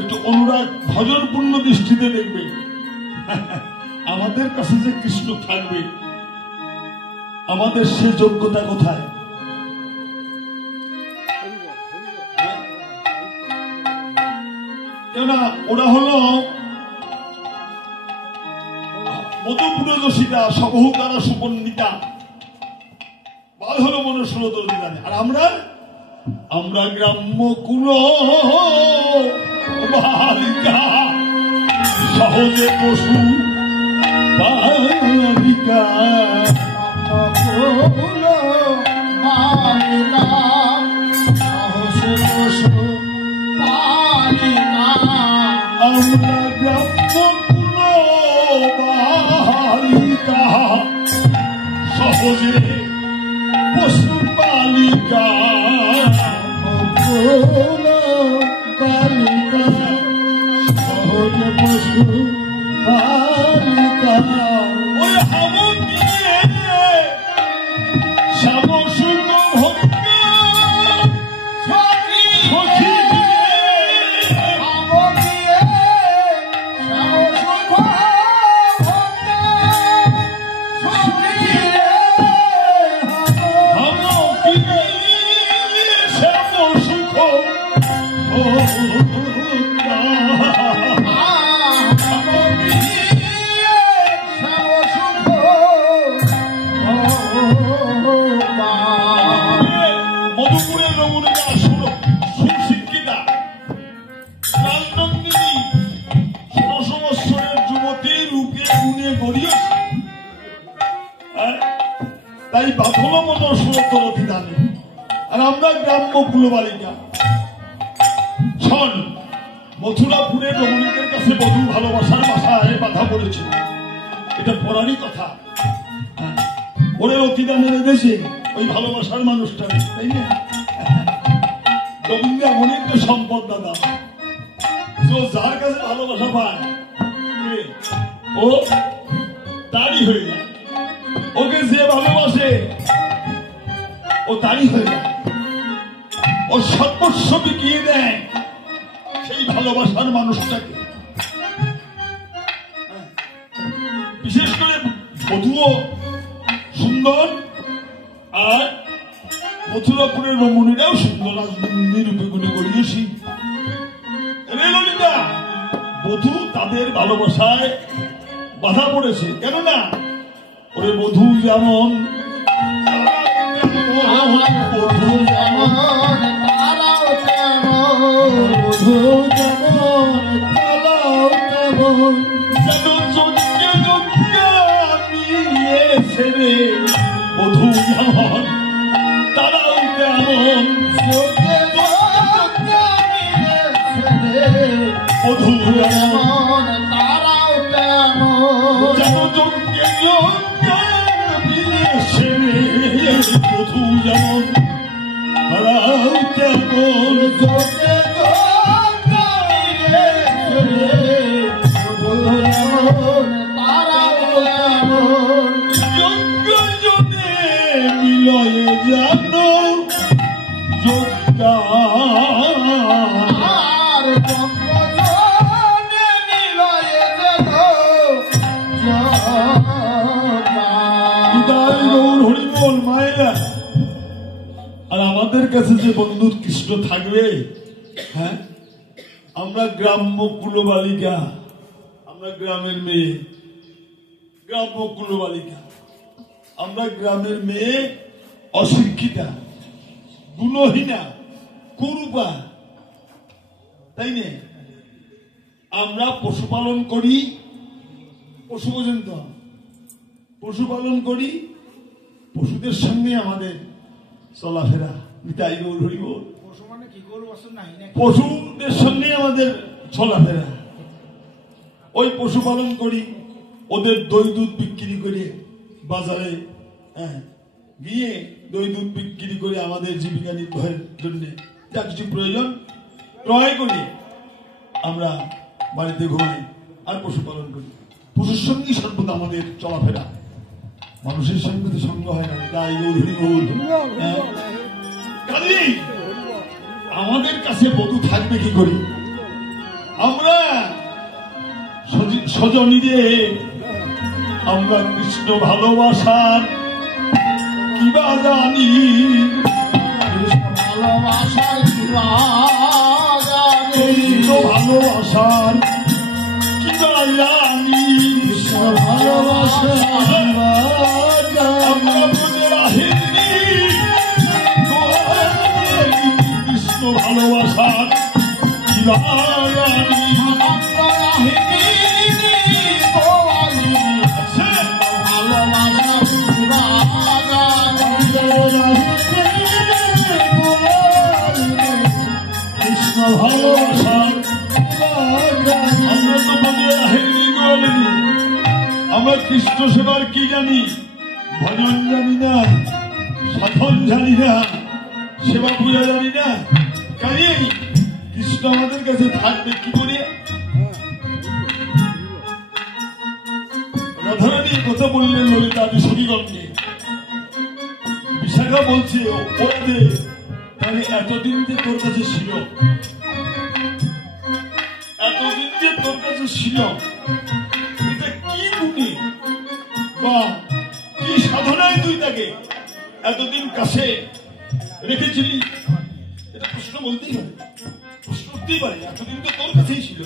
একটু অনুরাগ ভজনপূর্ণ দৃষ্টিতে দেখবে। আমাদের কাছে যে কৃষ্ণ থাকবে, আমাদের সে যোগ্যতা কোথায়? কেননা ওরা হলো মধুপুরযোশিতা, সবহু তারা সুপণ্ডিতা, বাদ হলো মনে সুরতরতি দানে। আর আমরা গ্রাম্য কুল বালিকা, সহজে পশু বালিকা, আমরা গ্রাম্য কুল বালিকা, সহজে পশু বালিকা, বালিকা সহজে পশু বালিকা। ওই হামন দিয়ে শ্যামসুন্দর ভক্ত সখী, হামন দিয়ে শ্যামসুখ তাই বাঁধল মন সুরতরতি দানে। আর আমরা গ্রাম্য কুলবালিকা। শোন, মথুরাপুরের রমণীদের কাছে বধূ ভালোবাসার ভাষায় বাধা পড়েছিল, এটা পড়ারই কথা। ওরে অতিদানের দেশে ওই ভালোবাসার মানুষটা, তাই না? গোবিন্দ এমন একটা সম্পদ দাদা, যার কাছে ভালোবাসা পায় ও তারই হয়ে যায়। ওকে যে ভালোবাসে ও তারই হয়ে যায়। ও সর্বস্ব বিকিয়ে দেয় সেই ভালোবাসার মানুষটাকে। বিশেষ করে বধূও সুন্দর, আর মথুরাপুরের রমণীরাও সুন্দর। নিরূপে গুণে গড়িয়েছি ললিতা, বধূ তাদের ভালোবাসায় বাধা পড়েছে। কেননা ওরে বধূ যেমন বধূ যেমন তারাও তেমন, বধূ যেমন তারাও তেমন, যেন যজ্ঞে যজ্ঞে নিয়েছে রে। বধূ যেমন তারাও তেমন, যজ্ঞে যজ্ঞে নিয়েছে রে। বধূ যেমন তারাও তেমন, যেন যজ্ঞে যজ্ঞে নিয়েছে রে। বধূ যেমন তারাও তেমন, যজ্ঞে যজ্ঞে নিয়েছে রে। বধূ যেমন তারাও তেমন, যজ্ঞ জনে মিলয়ে জানো যোগ্যা। আর জগজনে নিলয়ে দেখো বিদায় গৌর হরিবোল মায়েরা। আর আমাদের কাছে যে বন্ধু কৃষ্ণ থাকবে, হ্যাঁ, আমরা গ্রাম্য কুলবালিকা, আমরা গ্রামের মেয়ে, গ্রাম্য কুলবালিকা, আমরা গ্রামের মেয়ে, অশিক্ষিতা, গুণহীনা, কুরূপা, তাই না? আমরা পশুপালন করি, পশু পর্যন্ত পশুপালন করি, পশুদের সঙ্গে আমাদের চলাফেরা। তাই গৌর হরি বল। পশুদের সঙ্গে আমাদের চলাফেরা। ওই পশুপালন করি, ওদের দই দুধ বিক্রি করে বাজারে গিয়ে দই দুধ বিক্রি করে আমাদের জীবিকা নির্বাহের জন্য যা কিছু প্রয়োজন ক্রয় করি, আমরা বাড়িতে ঘুমাই আর পশুপালন করি। পশুর সঙ্গেই সর্বদা আমাদের চলাফেরা, মানুষের সঙ্গে তো সঙ্গ হয় না। তাই গৌরী বল। কাজেই আমাদের কাছে বধূ থাকবে কি করি? আমরা স্বজনীদের আমরা কৃষ্ণ ভালোবাসার কিবা জানি, ভালোবাসার কিবা জানি, কৃষ্ণ ভালোবাসার কিবা জানি, ভালোবাসার কিবা জানি, আমরা বুঝে রাখিনি কৃষ্ণ ভালোবাসার কিবা জানি। কৃষ্ণ ভালোবাসার আমরা তো বুঝে রাখিনি বলেনি। আমরা কৃষ্ণ সেবার কি জানি? ভজন জানি না, সাধন জানি না, সেবা পূজা জানি না। কাজেই কৃষ্ণ আমাদের কাছে থাকবে কি করে? রাধারানী কথা বললেন ললিতা বিশাখীগণকে। বিশাখা বলছে, ওরে তাহলে এতদিন যে তোর কাছে ছিল, এতদিন যে তোর কাছে ছিল, এটা কি গুণে বা কি সাধনায় তুই তাকে এতদিন কাছে রেখেছিলি? এটা প্রশ্ন বলতেই হবে, প্রশ্ন উঠতেই পারে। এতদিন তো তোর কাছেই ছিল,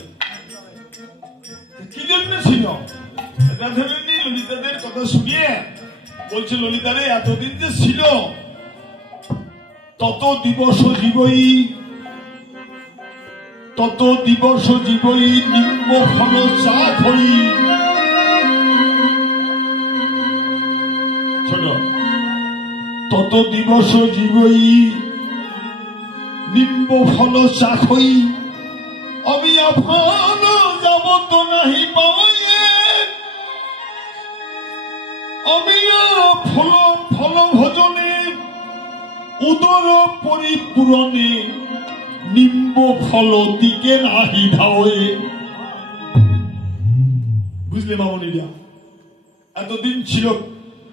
কি জন্য ছিল? রাধারানী ললিতাদের কথা শুনিয়ে বলছে, ললিতারে এতদিন যে ছিল, তত দিবস জীবই, তত দিবস জীবই নিম্ব ফল চাক হই। ছোট তত দিবস জীবই নিম্ব ফল চাখই আমি আফান যাব তো নাহি পাওয়ে আমি ফল ফল ভোজনে উদর পরিপূরণে নিম্ব ফল দিকে নাহি ধাওয়ে। বুঝলে মামনিরা, এতদিন ছিল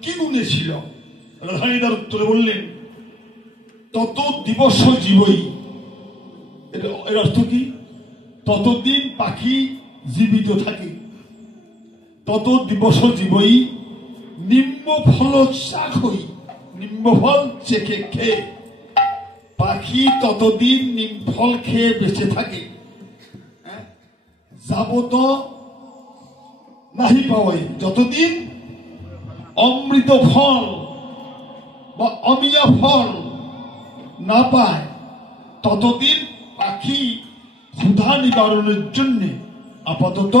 কি গুণে ছিল? রাধানীদার উত্তরে বললেন তত দিবস জীবই। এর অর্থ কি? ততদিন পাখি জীবিত থাকে, তত দিবস জীবই নিম্ব ফল চাখই, নিম্ব ফল চেখে খেয়ে পাখি ততদিন নিম ফল খেয়ে বেঁচে থাকে। যাবত নাহি পাওয়াই, যতদিন অমৃত ফল বা অমিয়া ফল না পায় ততদিন পাখি ক্ষুধা নিবারণের জন্য আপাতত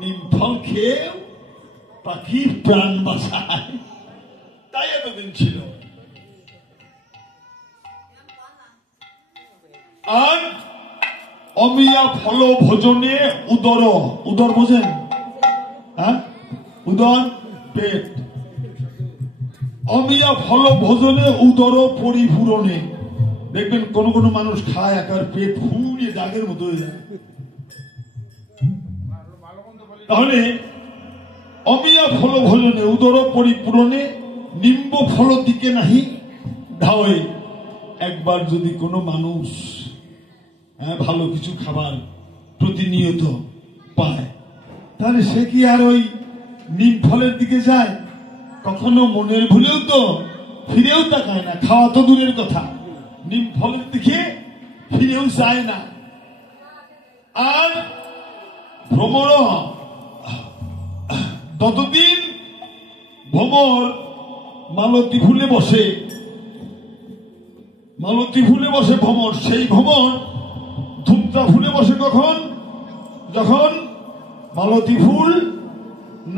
নিম ফল খেয়ে পাখি প্রাণ বাঁচায়। তাই এতদিন ছিল। আর অমিয়া ফল ভোজনে উদর, উদর বোঝেন? হ্যাঁ, উদর পেট। অমিয়া ফল ভোজনে উদর পরিপূরণে। দেখবেন কোন কোন মানুষ খায় একার পেট ফুলিয়ে দাগের মতো হয়ে যায়। তাহলে অমিয়া ফল ভোজনে উদর পরিপূরণে নিম্ব ফল দিকে নাহি ধাওয়ে। একবার যদি কোনো মানুষ ভালো কিছু খাবার প্রতিনিয়ত পায় তাহলে সে কি আর ওই নিম ফলের দিকে যায়? কখনো মনের ভুলেও তো ফিরেও তাকায় না, খাওয়া তো দূরের কথা, নিম ফলের দিকে ফিরেও যায় না। আর ভ্রমর ততদিন ভ্রমর মালতী ফুলে বসে, মালতী ফুলে বসে ভ্রমর। সেই ভ্রমর ধূপটা ফুলে বসে কখন? যখন মালতী ফুল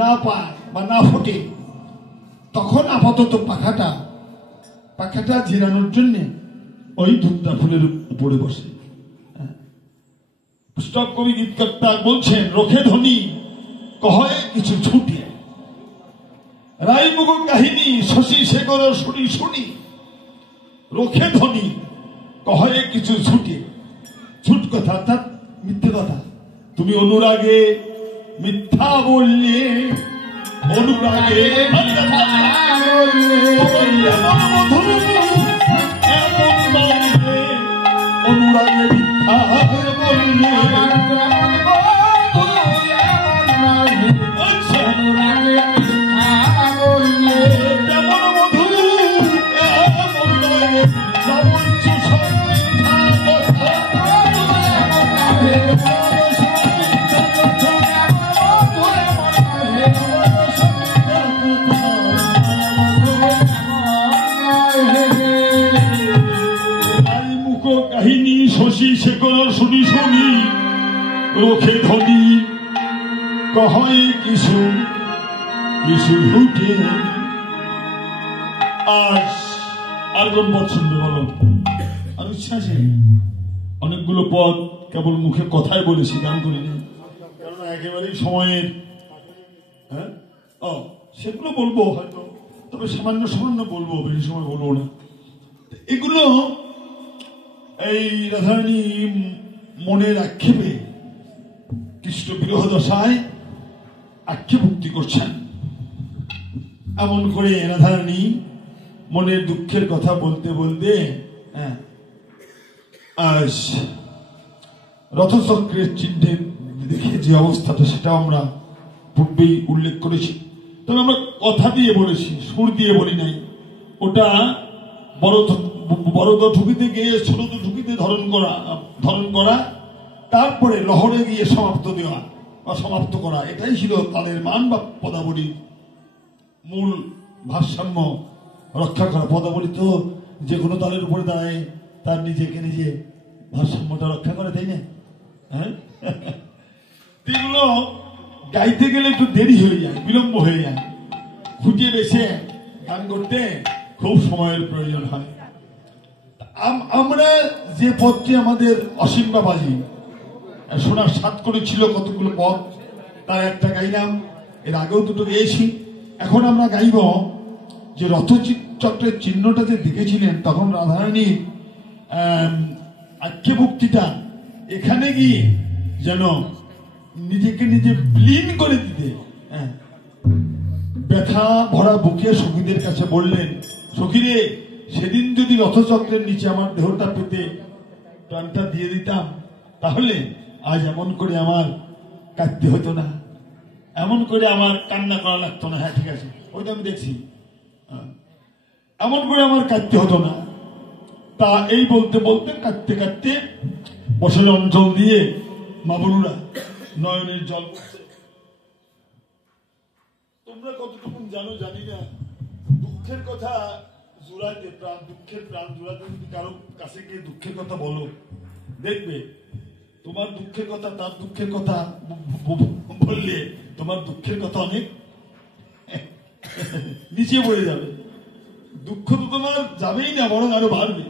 না পায় বা না ফোটে, তখন আপাতত পাখাটা জিরানোর জন্য ওই ধূপটা ফুলের উপরে বসে। পুস্তক কবি গীতকর্তা বলছেন রোখে ধ্বনি কহে কিছু ছুটি, রাইমুখ কাহিনী শশী শেখর শুনি শুনি, রোখে ধ্বনি কহে কিছু ছুটি। ছুট কথা অর্থাৎ মিথ্যে কথা। তুমি অনুরাগে মিথ্যা বললে, অনুরাগে অনুরাগে মিথ্যা বললে কাহিনী শশী শেখর শুনি শুনি, রোখে ধ্বনি কহয় কিছু কিছু হুটে। আর কোন পদ শুনবে বলো? আর ইচ্ছা আছে? অনেকগুলো পদ কেবল মুখে কথাই বলেছি, গান করিনি, কারণ একেবারেই সময়ের। হ্যাঁ, সেগুলো বলবো হয়তো, তবে সামান্য সামান্য বলবো, বেশি সময় বলবো না। এগুলো এই রাধারানী মনের আক্ষেপে কৃষ্ণ বিরহ দশায় আক্ষেপোক্তি করছেন। এমন করে রাধারানী মনের দুঃখের কথা বলতে বলতে আজ রথচক্রের চিহ্নে দেখে যে অবস্থাটা সেটা আমরা পূর্বেই উল্লেখ করেছি। তবে আমরা কথা দিয়ে বলেছি, সুর দিয়ে বলি নাই। ওটা বড় ঢুকিতে গিয়ে ছোট ঢুকিতে ধরন করা, তারপরে লহরে গিয়ে সমাপ্ত দেওয়া বা সমাপ্ত করা, এটাই ছিল তালের মান বা পদাবলীর মূল ভারসাম্য রক্ষা করা। পদাবলী তো যে কোনো তালের উপরে দাঁড়ায় তার নিজেকে নিজে ভারসাম্যটা রক্ষা করে, তাই না? হ্যাঁ, এগুলো গাইতে গেলে একটু দেরি হয়ে যায়, বিলম্ব হয়ে যায়। খুঁজে বেছে গান করতে খুব সময়ের প্রয়োজন হয়। আমরা যে পদটি আমাদের অসীমবাবাজি শোনার সাত করেছিল কতগুলো পদ, তার একটা গাইলাম, এর আগেও দুটো গেয়েছি। এখন আমরা গাইব যে রথচক্রের চিহ্নটা যে দেখেছিলেন তখন রাধারানী আক্ষেপোক্তিটা এখানে গিয়ে যেন নিজেকে নিজে বিলীন করে দিতে ব্যথা ভরা বুকে সখীদের কাছে বললেন, সখীরে সেদিন যদি রথচক্রের নিচে আমার দেহটা পেতে প্রাণটা দিয়ে দিতাম তাহলে আজ এমন করে আমার কাঁদতে হতো না, এমন করে আমার কান্না করা লাগতো না। হ্যাঁ ঠিক আছে, ওইটা আমি দেখছি, এমন করে আমার কাঁদতে হতো না। তা এই বলতে বলতে কাঁদতে কাঁদতে বসলে অঞ্চল দিয়ে মাবরুরা নয়নের জল পড়ছে। তোমরা কতটুকু জানো জানি না, দুঃখের কথা জুড়াইতে প্রাণ, দুঃখের প্রাণ জুড়াইতে যদি কারো কাছে গিয়ে দুঃখের কথা বলো, দেখবে তোমার দুঃখের কথা তার দুঃখের কথা বললে তোমার দুঃখের কথা অনেক নিচে বয়ে যাবে। দুঃখ তো তোমার যাবেই না, বরং আরো বাড়বে।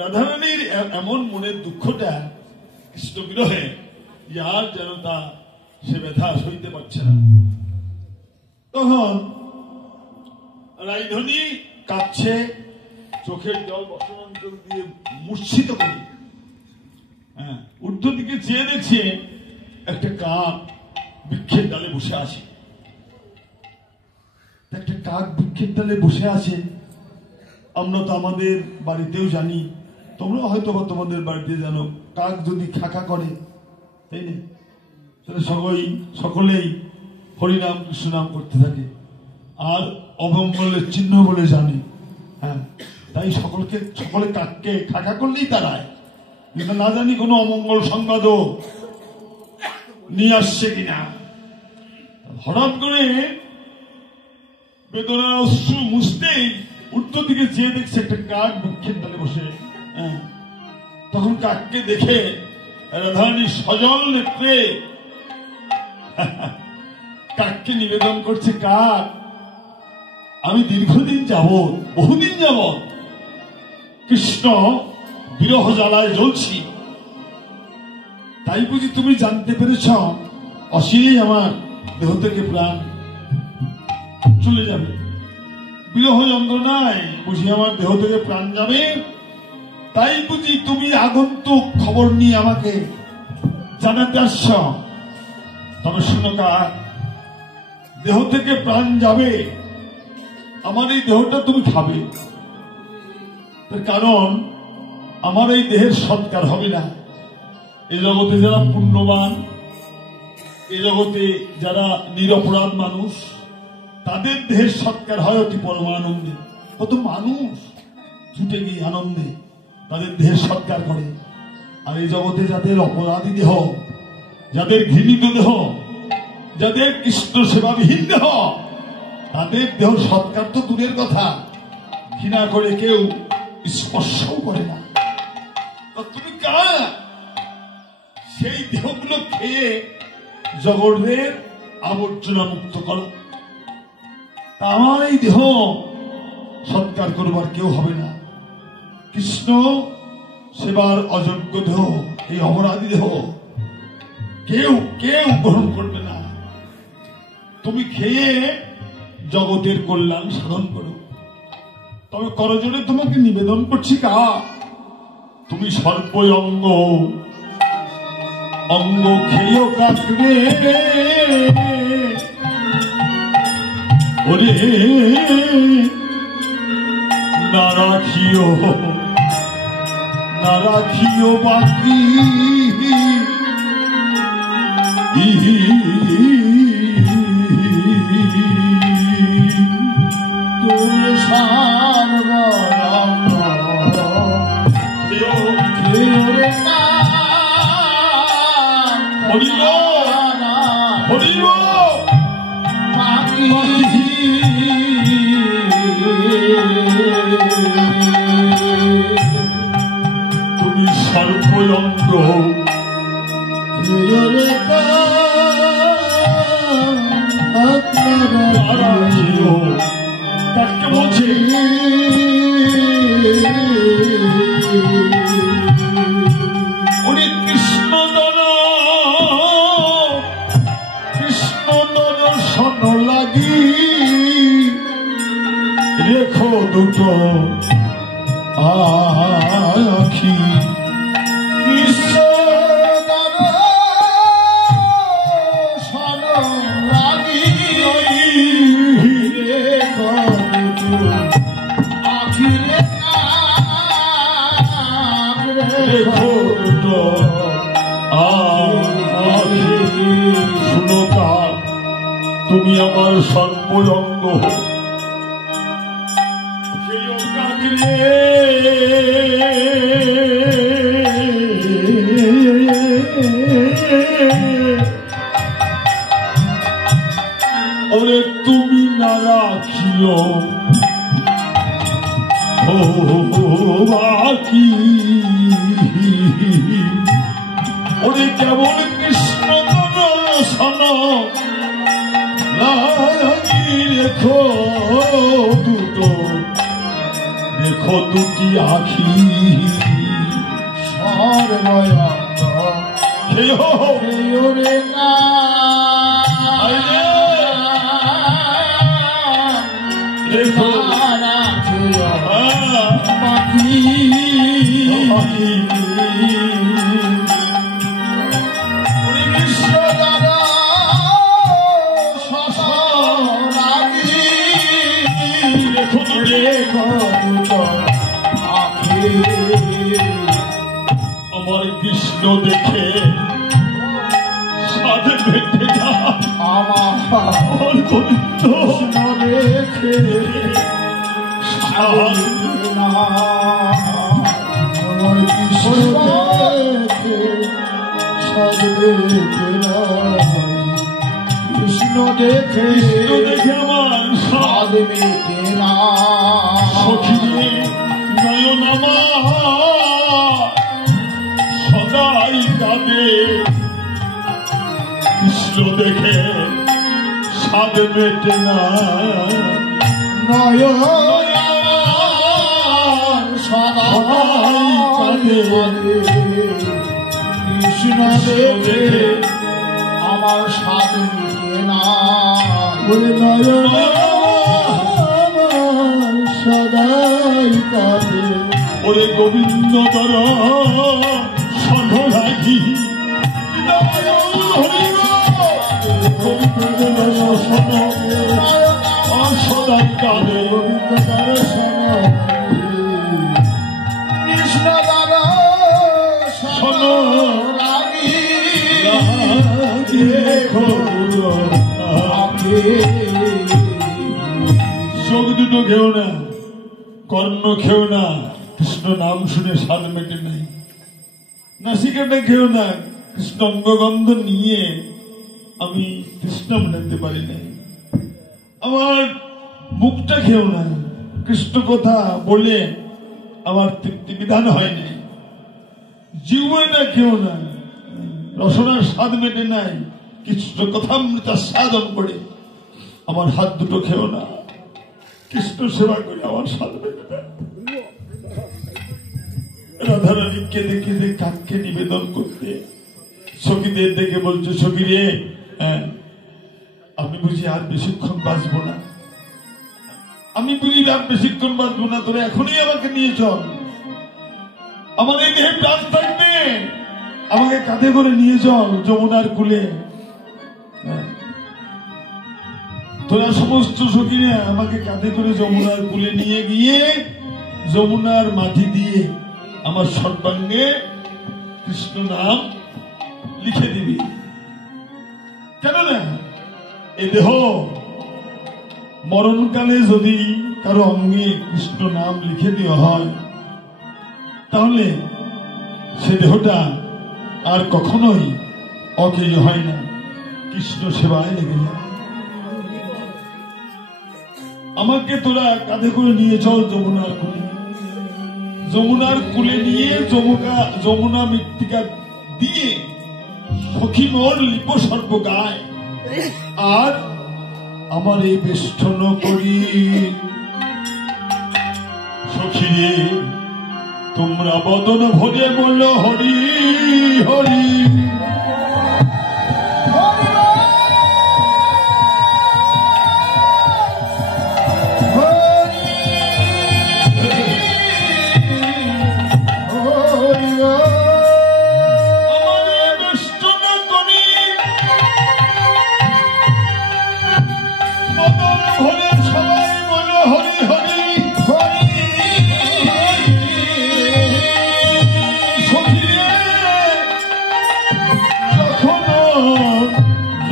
রাধারানীর এমন মনের দুঃখটা কৃষ্ণ বিরহে যার যেন তা সে ব্যথা সইতে পারছে না। তখন রাইধনী কাঁদছে, চোখের জল বসনাঞ্চল দিয়ে মূর্ছিত করে ঊর্ধ্ব দিকে চেয়ে দেখছে একটা কাক বৃক্ষের ডালে বসে আছে। একটা কাক বৃক্ষের ডালে বসে আছে। আমরা তো আমাদের বাড়িতেও জানি, তোমরা হয়তো বা তোমাদের বাড়িতে জানো, কাক যদি খাকা করে, তাই না, তাহলে সকলেই হরিনাম কৃষ্ণনাম করতে থাকে আর অমঙ্গলের চিহ্ন বলে জানে। হ্যাঁ, তাই সকলে কাককে খাকা করলেই তারায়, কিন্তু না জানি কোনো অমঙ্গল সংবাদও নিয়ে আসছে কিনা। হঠাৎ করে বেদনার অশ্রু মুছতেই উত্তর দিকে চেয়ে দেখছে একটা কাক বৃক্ষের ডালে বসে। তখন কাককে দেখে রাধারানী সজল নেত্রে কাককে নিবেদন করছে, কাক আমি দীর্ঘদিন যাবৎ, বহুদিন যাবৎ কৃষ্ণ বিরহ জ্বালায় জ্বলছি, তাই বুঝি তুমি জানতে পেরেছ অচিরেই আমার দেহ থেকে প্রাণ চলে যাবে, বিরহ যন্ত্রণায় বুঝি আমার দেহ থেকে প্রাণ যাবে, তাই বুঝি তুমি আগন্তুক খবর নিয়ে আমাকে জানাতে আসছ। তবে শুনো কাক, দেহ থেকে প্রাণ যাবে, আমার এই দেহটা তুমি খাবে, তার কারণ আমার এই দেহের সৎকার হবে না। এই জগতে যারা পুণ্যবান, এই জগতে যারা নিরপরাধ মানুষ, তাদের দেহের সৎকার হয় অতি পরমানন্দে। কত মানুষ ছুটে গিয়ে আনন্দে তাদের দেহের সৎকার করে। আর এই জগতে যাদের অপরাধী দেহ, যাদের ঘৃণিত দেহ, যাদের কৃষ্ণ সেবাবিহীন দেহ, তাদের দেহ সৎকার তো দূরের কথা, ঘৃণা করে কেউ স্পর্শও করে না। তুমি কার সেই দেহগুলো খেয়ে জগতের আবর্জনা মুক্ত করো। আমার এই দেহ সৎকার করবার কেউ হবে না। কৃষ্ণ সেবার অযোগ্য দেহ, এই অপরাধী দেহ কেউ গ্রহণ করবে না। তুমি খেয়ে জগতের কল্যাণ সাধন করো। তবে করজোড়ে তোমাকে নিবেদন করছি, কা তুমি সর্ব অঙ্গ খেয়েও কাকরে, ওরে না রাখিও বাকি, তুমি সর্বরঙ্গ হরিব বাকি, তুমি সর্বঙ্গ কাকে বলছে ওরে কৃষ্ণ দর্শন লাগি রেখো দুটো আখি কৃষ্ণ দর্শন লাগি রেখো আখি রেখো দুটো আখি শুনো তার তুমি আমার সর্বঙ্গ সেই অজ্ঞাকে ওরে তুমি না রাখিও ও বাকি ওরে কেবল কৃষ্ণ দর্শন লাগি রেখো দুটো রেখো দুটি আখি সর্বয়ঙ্গ রে না রেখো পাখি কৃষ্ণ দ্বারা সসরাগি রেখো আখি আমার কৃষ্ণ দেখে সাধে বেঁধে যা আমার গোবিন্দ রেখে কৃষ্ণ দেখে আমার সাদ মেটে না সখিরে নয়ন আমার সদাই কাঁদে কৃষ্ণ দেখে সাদ মেটে না নয়ন সদাই কাঁদে কৃষ্ণ দেখে আমার সাদ মেটে না নয়ন সদাই কাঁদে ওরে গোবিন্দ দর সধরাগি সদাই কাঁদে কৃষ্ণ দ্বারা চোখ দুটো খেও না, কর্ণ খেও না, কৃষ্ণ নাম শুনে স্বাদ মেটে নাই। নাসিকাটা খেও না, কৃষ্ণ অঙ্গগন্ধ নিয়ে আমি কৃষ্ণ মেটাতে পারি নাই। আমার মুখটা খেও না, কৃষ্ণ কথা বলে আমার তৃপ্তি বিধান হয়নি। জীবনটা খেও না, রসনার স্বাদ মেটে নাই, কৃষ্ণ কথা তার সাধন করে। আমার হাত দুটো খেও না, কৃষ্ণ সেবা করে আমার স্বাদ মেটে না। রাধারানী কেঁদে কেঁদে কাককে নিবেদন করতে সখীদের দেখে বলছে, সখী রে, আমি বুঝি আর বেশিক্ষণ বাঁচবো না, আমি বুঝি আর বেশিক্ষণ বাঁচবো না, তোরা এখনই আমাকে নিয়ে চল, আমার এই দেহে প্রাণ থাকবে, আমাকে কাঁধে করে নিয়ে চল যমুনার কূলে। তোরা সমস্ত সখীরা আমাকে কাঁধে করে যমুনার কূলে নিয়ে গিয়ে যমুনার মাটি দিয়ে আমার সর্বাঙ্গে কৃষ্ণ নাম লিখে দিবি। কেননা এ দেহ মরণকালে যদি কারো অঙ্গে কৃষ্ণ নাম লিখে দেওয়া হয়, তাহলে সে দেহটা আর কখনোই অকেজ হয় না, কৃষ্ণ সেবায় লেগে যায়। আমাকে তোরা কাঁধে করে নিয়ে চল যমুনার কূলে, যমুনার কূলে নিয়ে যমুনা মৃত্তিকা দিয়ে সখী মোর লিপ সর্ব গায়, আর আমার এই বেষ্টন করি সখিরে তোমরা বদন ভরে বলো হরি হরি।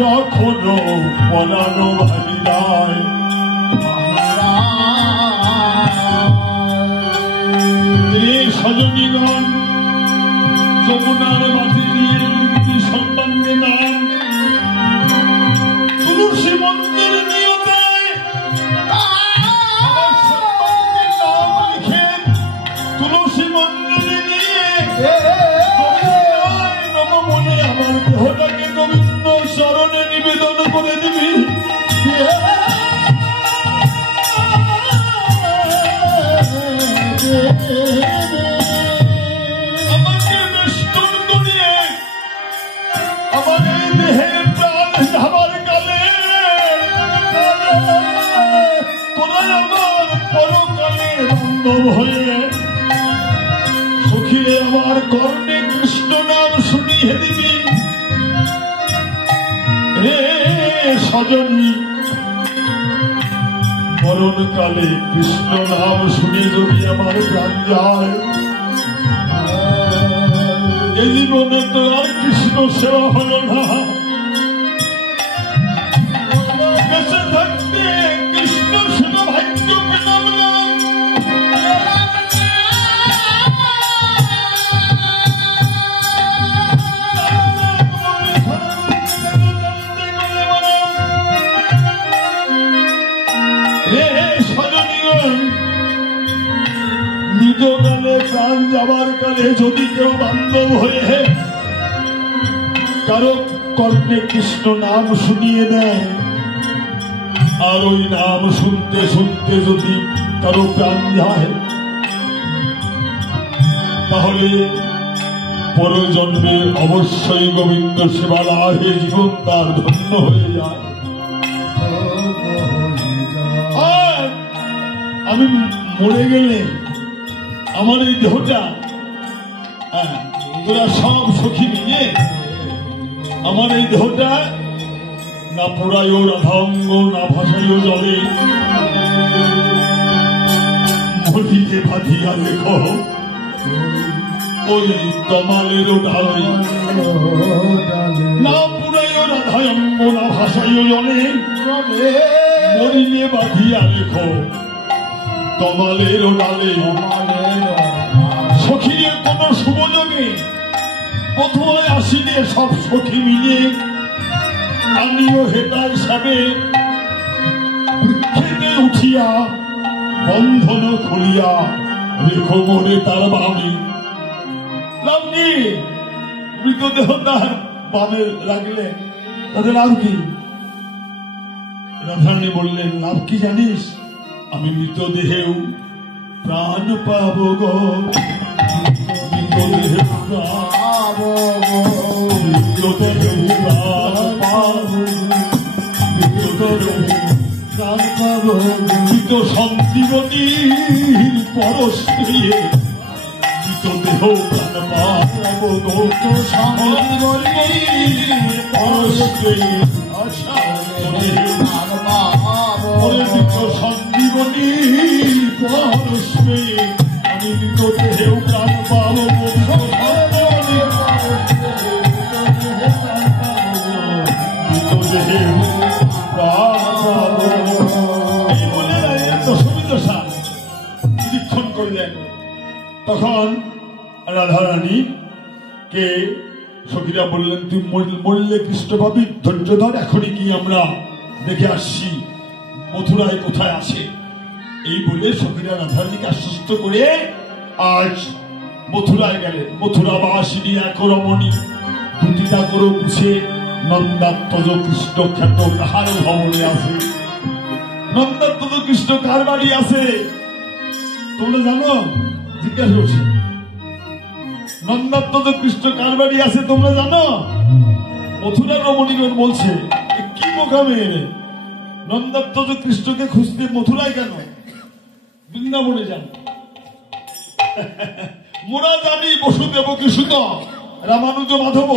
যখনো পলানো ভালিরায় সজনীগণ যমুনার মাঝে দিয়ে সন্তানকে নাম তুলসী মন্দির নিয়ে নাম লিখে তুলসী মন্দিরে নিয়ে নম বলে আমার দেহটাকে গোবিন্দ চরণে নিবেদন করে দিবি। আমাকে বেষ্টন করিয়ে আমার এই দেহের প্রাণ যাবার কালে তোরা আমার পরকালে বান্ধব হয়ে সখিরে আমার কর্ণে কৃষ্ণ নাম শুনিয়ে দিবি। রে সজনী মরণকালে কৃষ্ণ নাম শুনে যদি আমার প্রাণ যায় এই জীবনে তো আর কৃষ্ণ সেবা হলো না। বেঁচে থাকতে কৃষ্ণ সেবা ভাগ্য পেলাম না। নিজ কালে প্রাণ যাবার কালে যদি কেউ বান্ধব হয়ে কারো কর্ণে কৃষ্ণ নাম শুনিয়ে দেয় আর ওই নাম শুনতে শুনতে যদি কারো প্রাণ যায় তাহলে পরজন্মে অবশ্যই গোবিন্দ সেবা লাভে জীবন তার ধন্য হয়ে যায়। আমি মরে গেলে আমার এই দেহটা তোরা সব সখী নিয়ে আমার এই দেহটা না পোড়ায় রাধাঙ্গ না ভাসায় জলে মরিতে বাঁধিয়া লেখো ওই তমালের ডালে না পোড়ায় রাধাঙ্গ না ভাসায় জলে মরিলে বাঁধিয়া লেখো তমালের ডালে। সখীর কোন শুভযোগে কোথায় আসিলে সব সখী মিলে আমিও হেতার সাবে বৃক্ষেতে উঠিয়া বন্ধন খুলিয়া রেখো মরে তার বামে। লাভ কি মৃতদেহ তার বামে রাখলে তাদের লাভ কি? রাধারানী বললেন লাভ কি জানিস? আমি মৃতদেহেও প্রাণ পাব গো, মৃতদেহে প্রাণ মৃতদেহে প্রাণ পাব, মৃতদেহে প্রাণ পাব। মৃত সঞ্জীবনীর পরশ পেয়ে মৃতদেহ প্রাণ পাব গো, সঞ্জীবনীর পরশ পেয়ে সঞ্জীবনী পরশ পেয়ে আমি মৃতদেহেও প্রাণ পাব। নিরীক্ষণ করলেন তখন রাধারানী কে সখীরা বললেন তুই মরলে কৃষ্ণ পাবি, ধৈর্য ধর, এখনই কি আমরা দেখে আসছি মথুরায় কোথায় আছে। এই বলে সখীরা রাধারানীকে আশ্বস্ত করে আজ মথুরায় গেলেন। মথুরা বাসিনী এক রমণী দুটিটা করে বুঝে নন্দাত্মজ কৃষ্ণ খ্যাত কাহার ভবনে আছে। নন্দাত্মজ কৃষ্ণ কার বাড়ি আছে? তোমরা জানো? জিজ্ঞাসা করছে নন্দাত্মজ কৃষ্ণ কার বাড়ি আছে তোমরা জানো? মথুরা রমণীগণ বলছে কি বোকা মেয়ে রে, নন্দাত্মজ কৃষ্ণকে খুঁজতে মথুরায় কেন, বৃন্দাবনে যান। মোরা জানি বসুদেব কি সুত রামানুজ মাধব,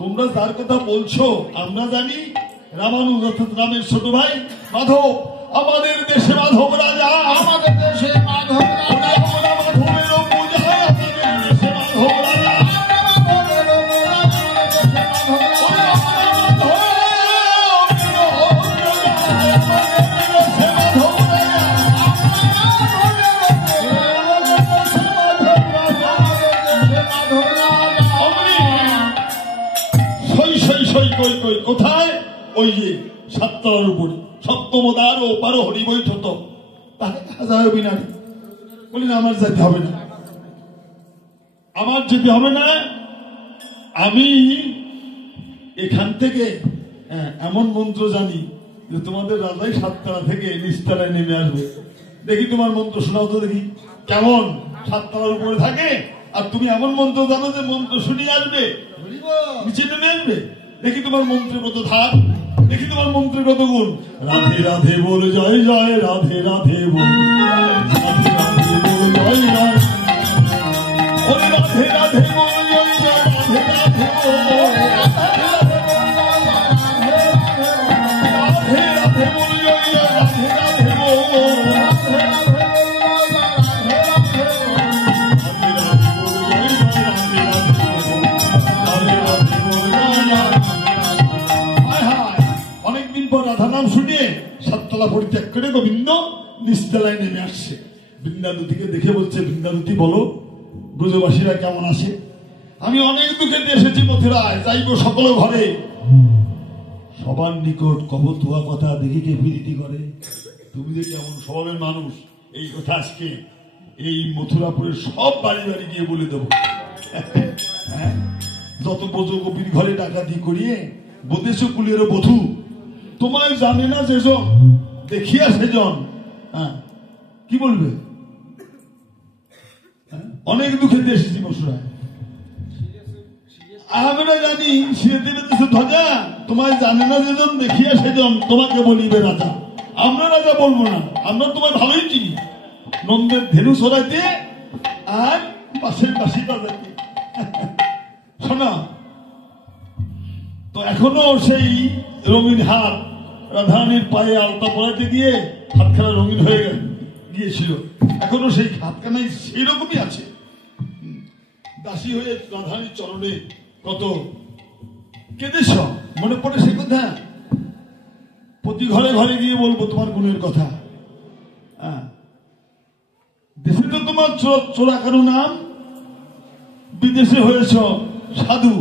তোমরা যার কথা বলছো আমরা জানি রামানুজ অর্থাৎ রামের ছোট ভাই মাধব। আমাদের দেশে মাধব রাজা, আমাদের দেশে মাধব রাজা, মাধবেরও পূজা হয় আমাদের দেশে মাধব রাজা। কোথায়? ওই যে সাততলার উপরে সপ্তমদার ও পারো হরি বৈঠত তাকে খাজা হবে না। বলি না আমার যেতে হবে না, আমার যেতে হবে না। আমি এখান থেকে এমন মন্ত্র জানি যে তোমাদের রাজাই সাততলা থেকে নিচতলায় নেমে আসবে। দেখি তোমার মন্ত্র শোনাও তো দেখি, কেমন সাততলার উপরে থাকে আর তুমি এমন মন্ত্র জানো যে মন্ত্র শুনিয়ে আসবে নিচে নেমে আসবে। দেখি তোমার মন্ত্রের কত ধার, দেখি তোমার মন্ত্রের কত গুণ। রাধে রাধে বল জয় জয়, রাধে রাধে বল, রাধে রাধে বল জয় জয়, ওরে রাধে রাধে বল জয় জয়, রাধে রাধে বল, রাধে রাধে বল জয় জয়, রাধে রাধে বল। অনেকদিন পর রাধা নাম শুনিয়ে সাততলা পরিত্যাগ করে গোবিন্দ নিচতলায় নেমে আসছে। বৃন্দাবতীকে দেখে বলছে, বৃন্দাবতী বলো ব্রজবাসীরা কেমন আছে? আমি অনেক দুঃখেতে এসেছি মথুরায়, যাইব সকল ঘরে, সবার নিকট কব তোয়া কথা, দেখি কে প্রীতি করে। তুমি যে কেমন স্বভাবের মানুষ এই কথা আজকে এই মথুরাপুরের সব বাড়ি বাড়ি গিয়ে বলে দেবো। যত ব্রজ গোপীর ঘরে ডাকাতি করিয়ে বদেশ কুলের বধূ, তোমায় জানে না যেজন দেখিয়া সেজন। কি বলবে? অনেক দুঃখে এসেছি মথুরায়, আমরা জানি সিঁড়িতে বেঁধেছে ধ্বজা, তোমায় জানে না যেজন দেখিয়া সেজন, তোমাকে বলিবে রাজা। আমরা রাজা বলবো না, আমরা তোমায় ভালোই চিনি, নন্দের ধেনু ছড়াইতে আর পাশের বাসি বাজাইতে। শোনা তো এখনো সেই রঙিন হাত রাধারানীর পায়ে আলতা পড়াইতে গিয়ে হাতখানা রঙিন হয়ে গিয়েছিল, এখনো সেই হাতখানাই সেই রকমই আছে। দাসী হয়ে রাধারানীর চরণে কত কেঁদেছ, মনে পড়ে সে কথা? প্রতি ঘরে ঘরে গিয়ে বলবো তোমার গুণের কথা। দেশে তো তোমার চোরা কারো নাম, বিদেশে হয়েছ সাধু।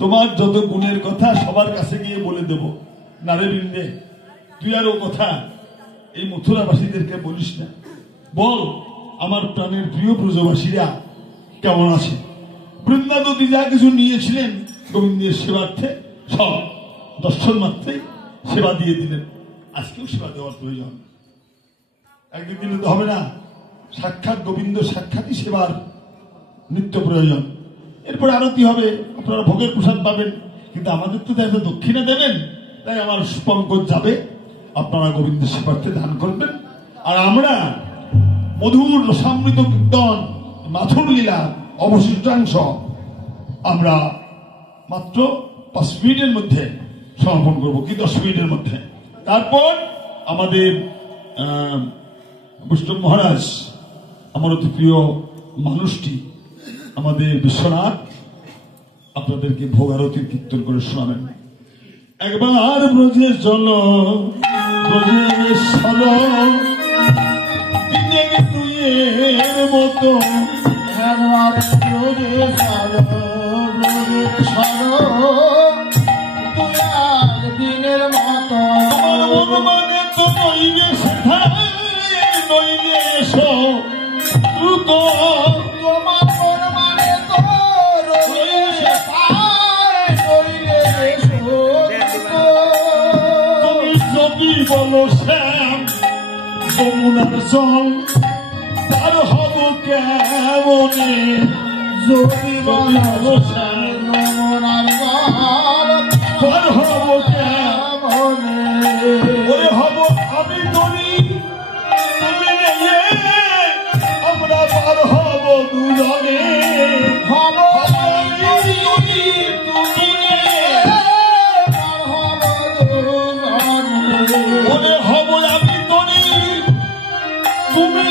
তোমার যত গুণের কথা সবার কাছে গিয়ে বলে দেব। নারে বৃন্দে, তুই আর ও কথা এই মথুরাবাসীদেরকে বলিস না, বল আমার প্রাণের প্রিয় ব্রজবাসীরা কেমন আছে। বৃন্দাবতী যা কিছু নিয়েছিলেন গোবিন্দের সেবার্থে সব দর্শন মাত্রেই সেবা দিয়ে দিলেন। আজকেও সেবা দেওয়ার প্রয়োজন, একদিন দিলে তো হবে না। সাক্ষাৎ গোবিন্দ সাক্ষাৎই সেবার নিত্য প্রয়োজন। এরপর আরতি হবে, আপনারা ভোগের প্রসাদ পাবেন, কিন্তু আমাদের তো এত দক্ষিণা দেবেন, তাই আমার পঙ্কজ যাবে, আপনারা গোবিন্দের সেবার্থে দান করবেন। আর আমরা মধুর রসামৃত কীর্তন, মাথুর লীলা অবশিষ্টাংশ আমরা মাত্র 5 মিনিটের মধ্যে সমর্পণ করবো, কি 10 মিনিটের মধ্যে। তারপর আমাদের বৈষ্ণব মহারাজ, আমার অতি প্রিয় মানুষটি আমাদের বিশ্বনাথ, আপনাদেরকে ভোগারতির কীর্তন করে শোনাবেন। একবার ব্রজে চলো, ব্রজে চলো, দিনে দুইয়ের মতো, একবার ব্রজে চলো, ব্রজে চলো, তুই আর দিনের মতো। আমার মন মানে তো নইলে সেথায়, নইলে এসো দ্রুত, তোমার মন মানে তো রইলে সেথায়, নইলে এসো দ্রুত। তুমি যদি বলো শ্যাম যমুনার জল পার হব কেমনে যদি বলো যমুনার জল পার হব কেমনে ওরে হব আমি তরি তুমি নেই আমরা পার হব দুজনে হব আমি তরি তুমি ওরে হব আমি তরি তুমি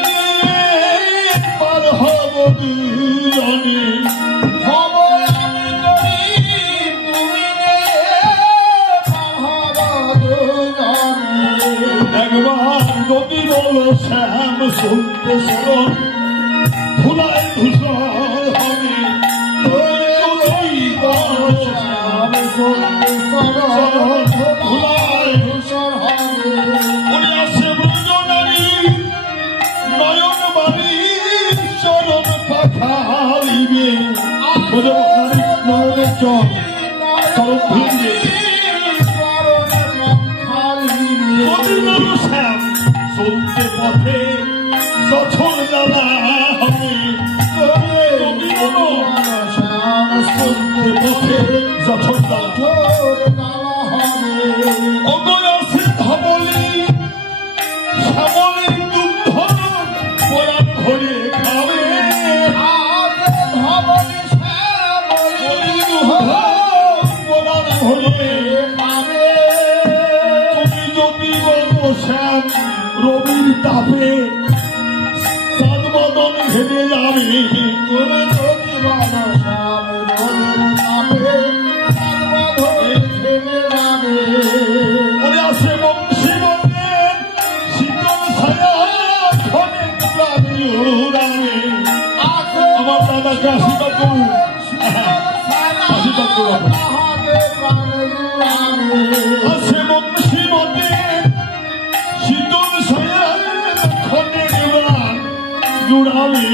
পার হব দুজনে হব আমি তরি তুমি হব দুজনে একবার যদি বলো শ্যাম শুনতে শরণ ধুলায় ধূসর হবে তুই বলো শ্যাম ধুলায় ধূসর হবে ওরে আসে ব্রজনারী নয়ন বাড়ি চরণ পাখালিবে ব্রজনারী নয়নের চর চরণ ধুলবে যদি বলো শ্যাম চলতে পথে যখন জ্বালা হবে যদি বলো চলতে পথে যখন জ্বালা অগয় আছে ধবলি শ্যামলের দুগ্ধ পরাণ ভরে খাবে পরাণ ভরে তুমি যদি বলো শ্যাম রবির তাপে চাঁদ বদন ঘেমে যাবে ওরে আসে বংশী বঙ্গের শীতল ছায়া ক্ষণে প্রাণী উড়াবে আমার দাদাকে আশীর্বাদ করুন আশীর্বাদ করুন আসে বংশী বঙ্গের শীতল ছায়া ক্ষণে প্রাণ জুড়াবে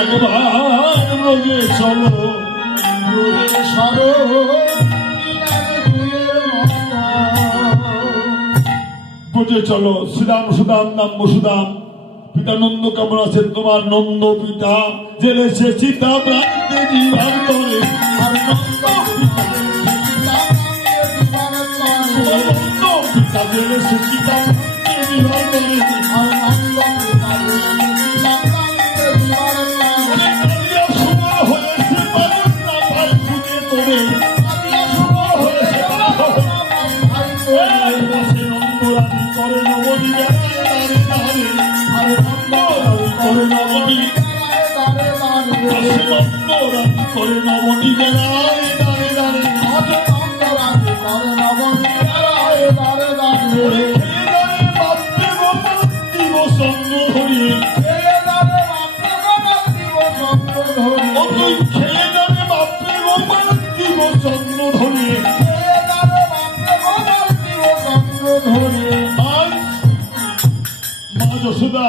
একবার রোগে চলো বুঝে চলো শ্রীরাম সুদাম নাম বসুদাম পিতা নন্দ কেমন আছেন তোমার নন্দ পিতা জেলেছে চিতা প্রাণীতে জীবন করে আর নন্দ পিতা জেলেছে চিতা প্রাণীতে জীবন করে করে নবনী বেড়ায় দাঁড়ে দাঁড়ে বাপে গোপাল দিব সঙ্গ ধরিয়ে তুই খেয়ে যাবে বাপে গোপাল দিব সঙ্গ ধরিয়ে মা যশোদা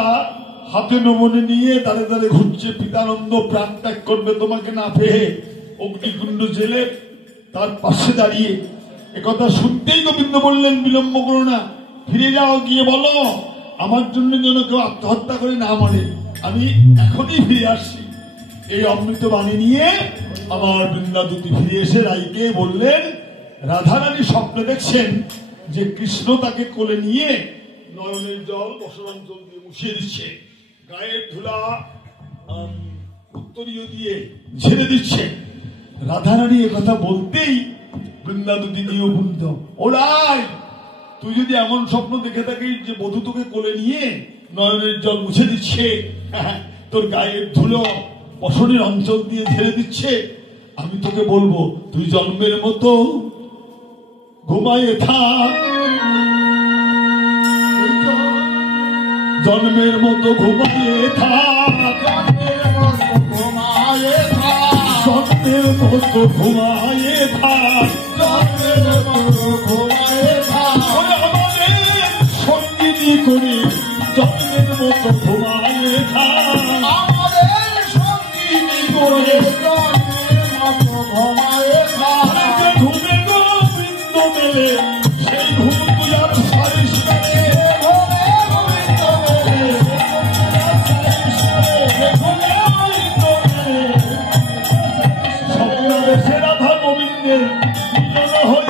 হাতে নমনে নিয়ে দাঁড়ে দাঁড়ে ঘুরছে পিতানন্দ প্রাণ ত্যাগ করবে তোমাকে না পেয়ে অগ্নিকুণ্ড জেলে তার পাশে দাঁড়িয়ে একথা শুনতেই গোবিন্দ বললেন বিলম্ব করো না ফিরে যাও গিয়ে বলো আমার জন্য যেন কেউ আত্মহত্যা করে না মরে আমি এখনই ফিরে আসছি এই অমৃত বাণী নিয়ে আমার বৃন্দাদূতি ফিরে এসে রাইকে বললেন রাধারানী স্বপ্ন দেখছেন যে কৃষ্ণ তাকে কোলে নিয়ে নয়নের জল বসরাঞ্চল দিয়ে মুছিয়ে দিচ্ছে গায়ের ধুলা উত্তরীয় দিয়ে ঝেড়ে দিচ্ছে রাধারানী কথা বলতেই বৃন্দাদূতি নিয়ে উপনীত ওরাই তুই যদি এমন স্বপ্ন দেখে থাকিস যে বধূ তোকে কোলে নিয়ে নয়নের জল মুছে দিচ্ছে তোর গায়ের ধুলো বসনের অঞ্চল দিয়ে ঝেড়ে দিচ্ছে আমি তোকে বলবো তুই জন্মের মতো ঘুমায়ে থাক জন্মের মতো ঘুমায়ে থাক জন্মের মতো ঘুমায়ে থাক আমাদের সঙ্গীতি করে জন্মের মতো ঘুমায়ে থাক ঘুম মিলন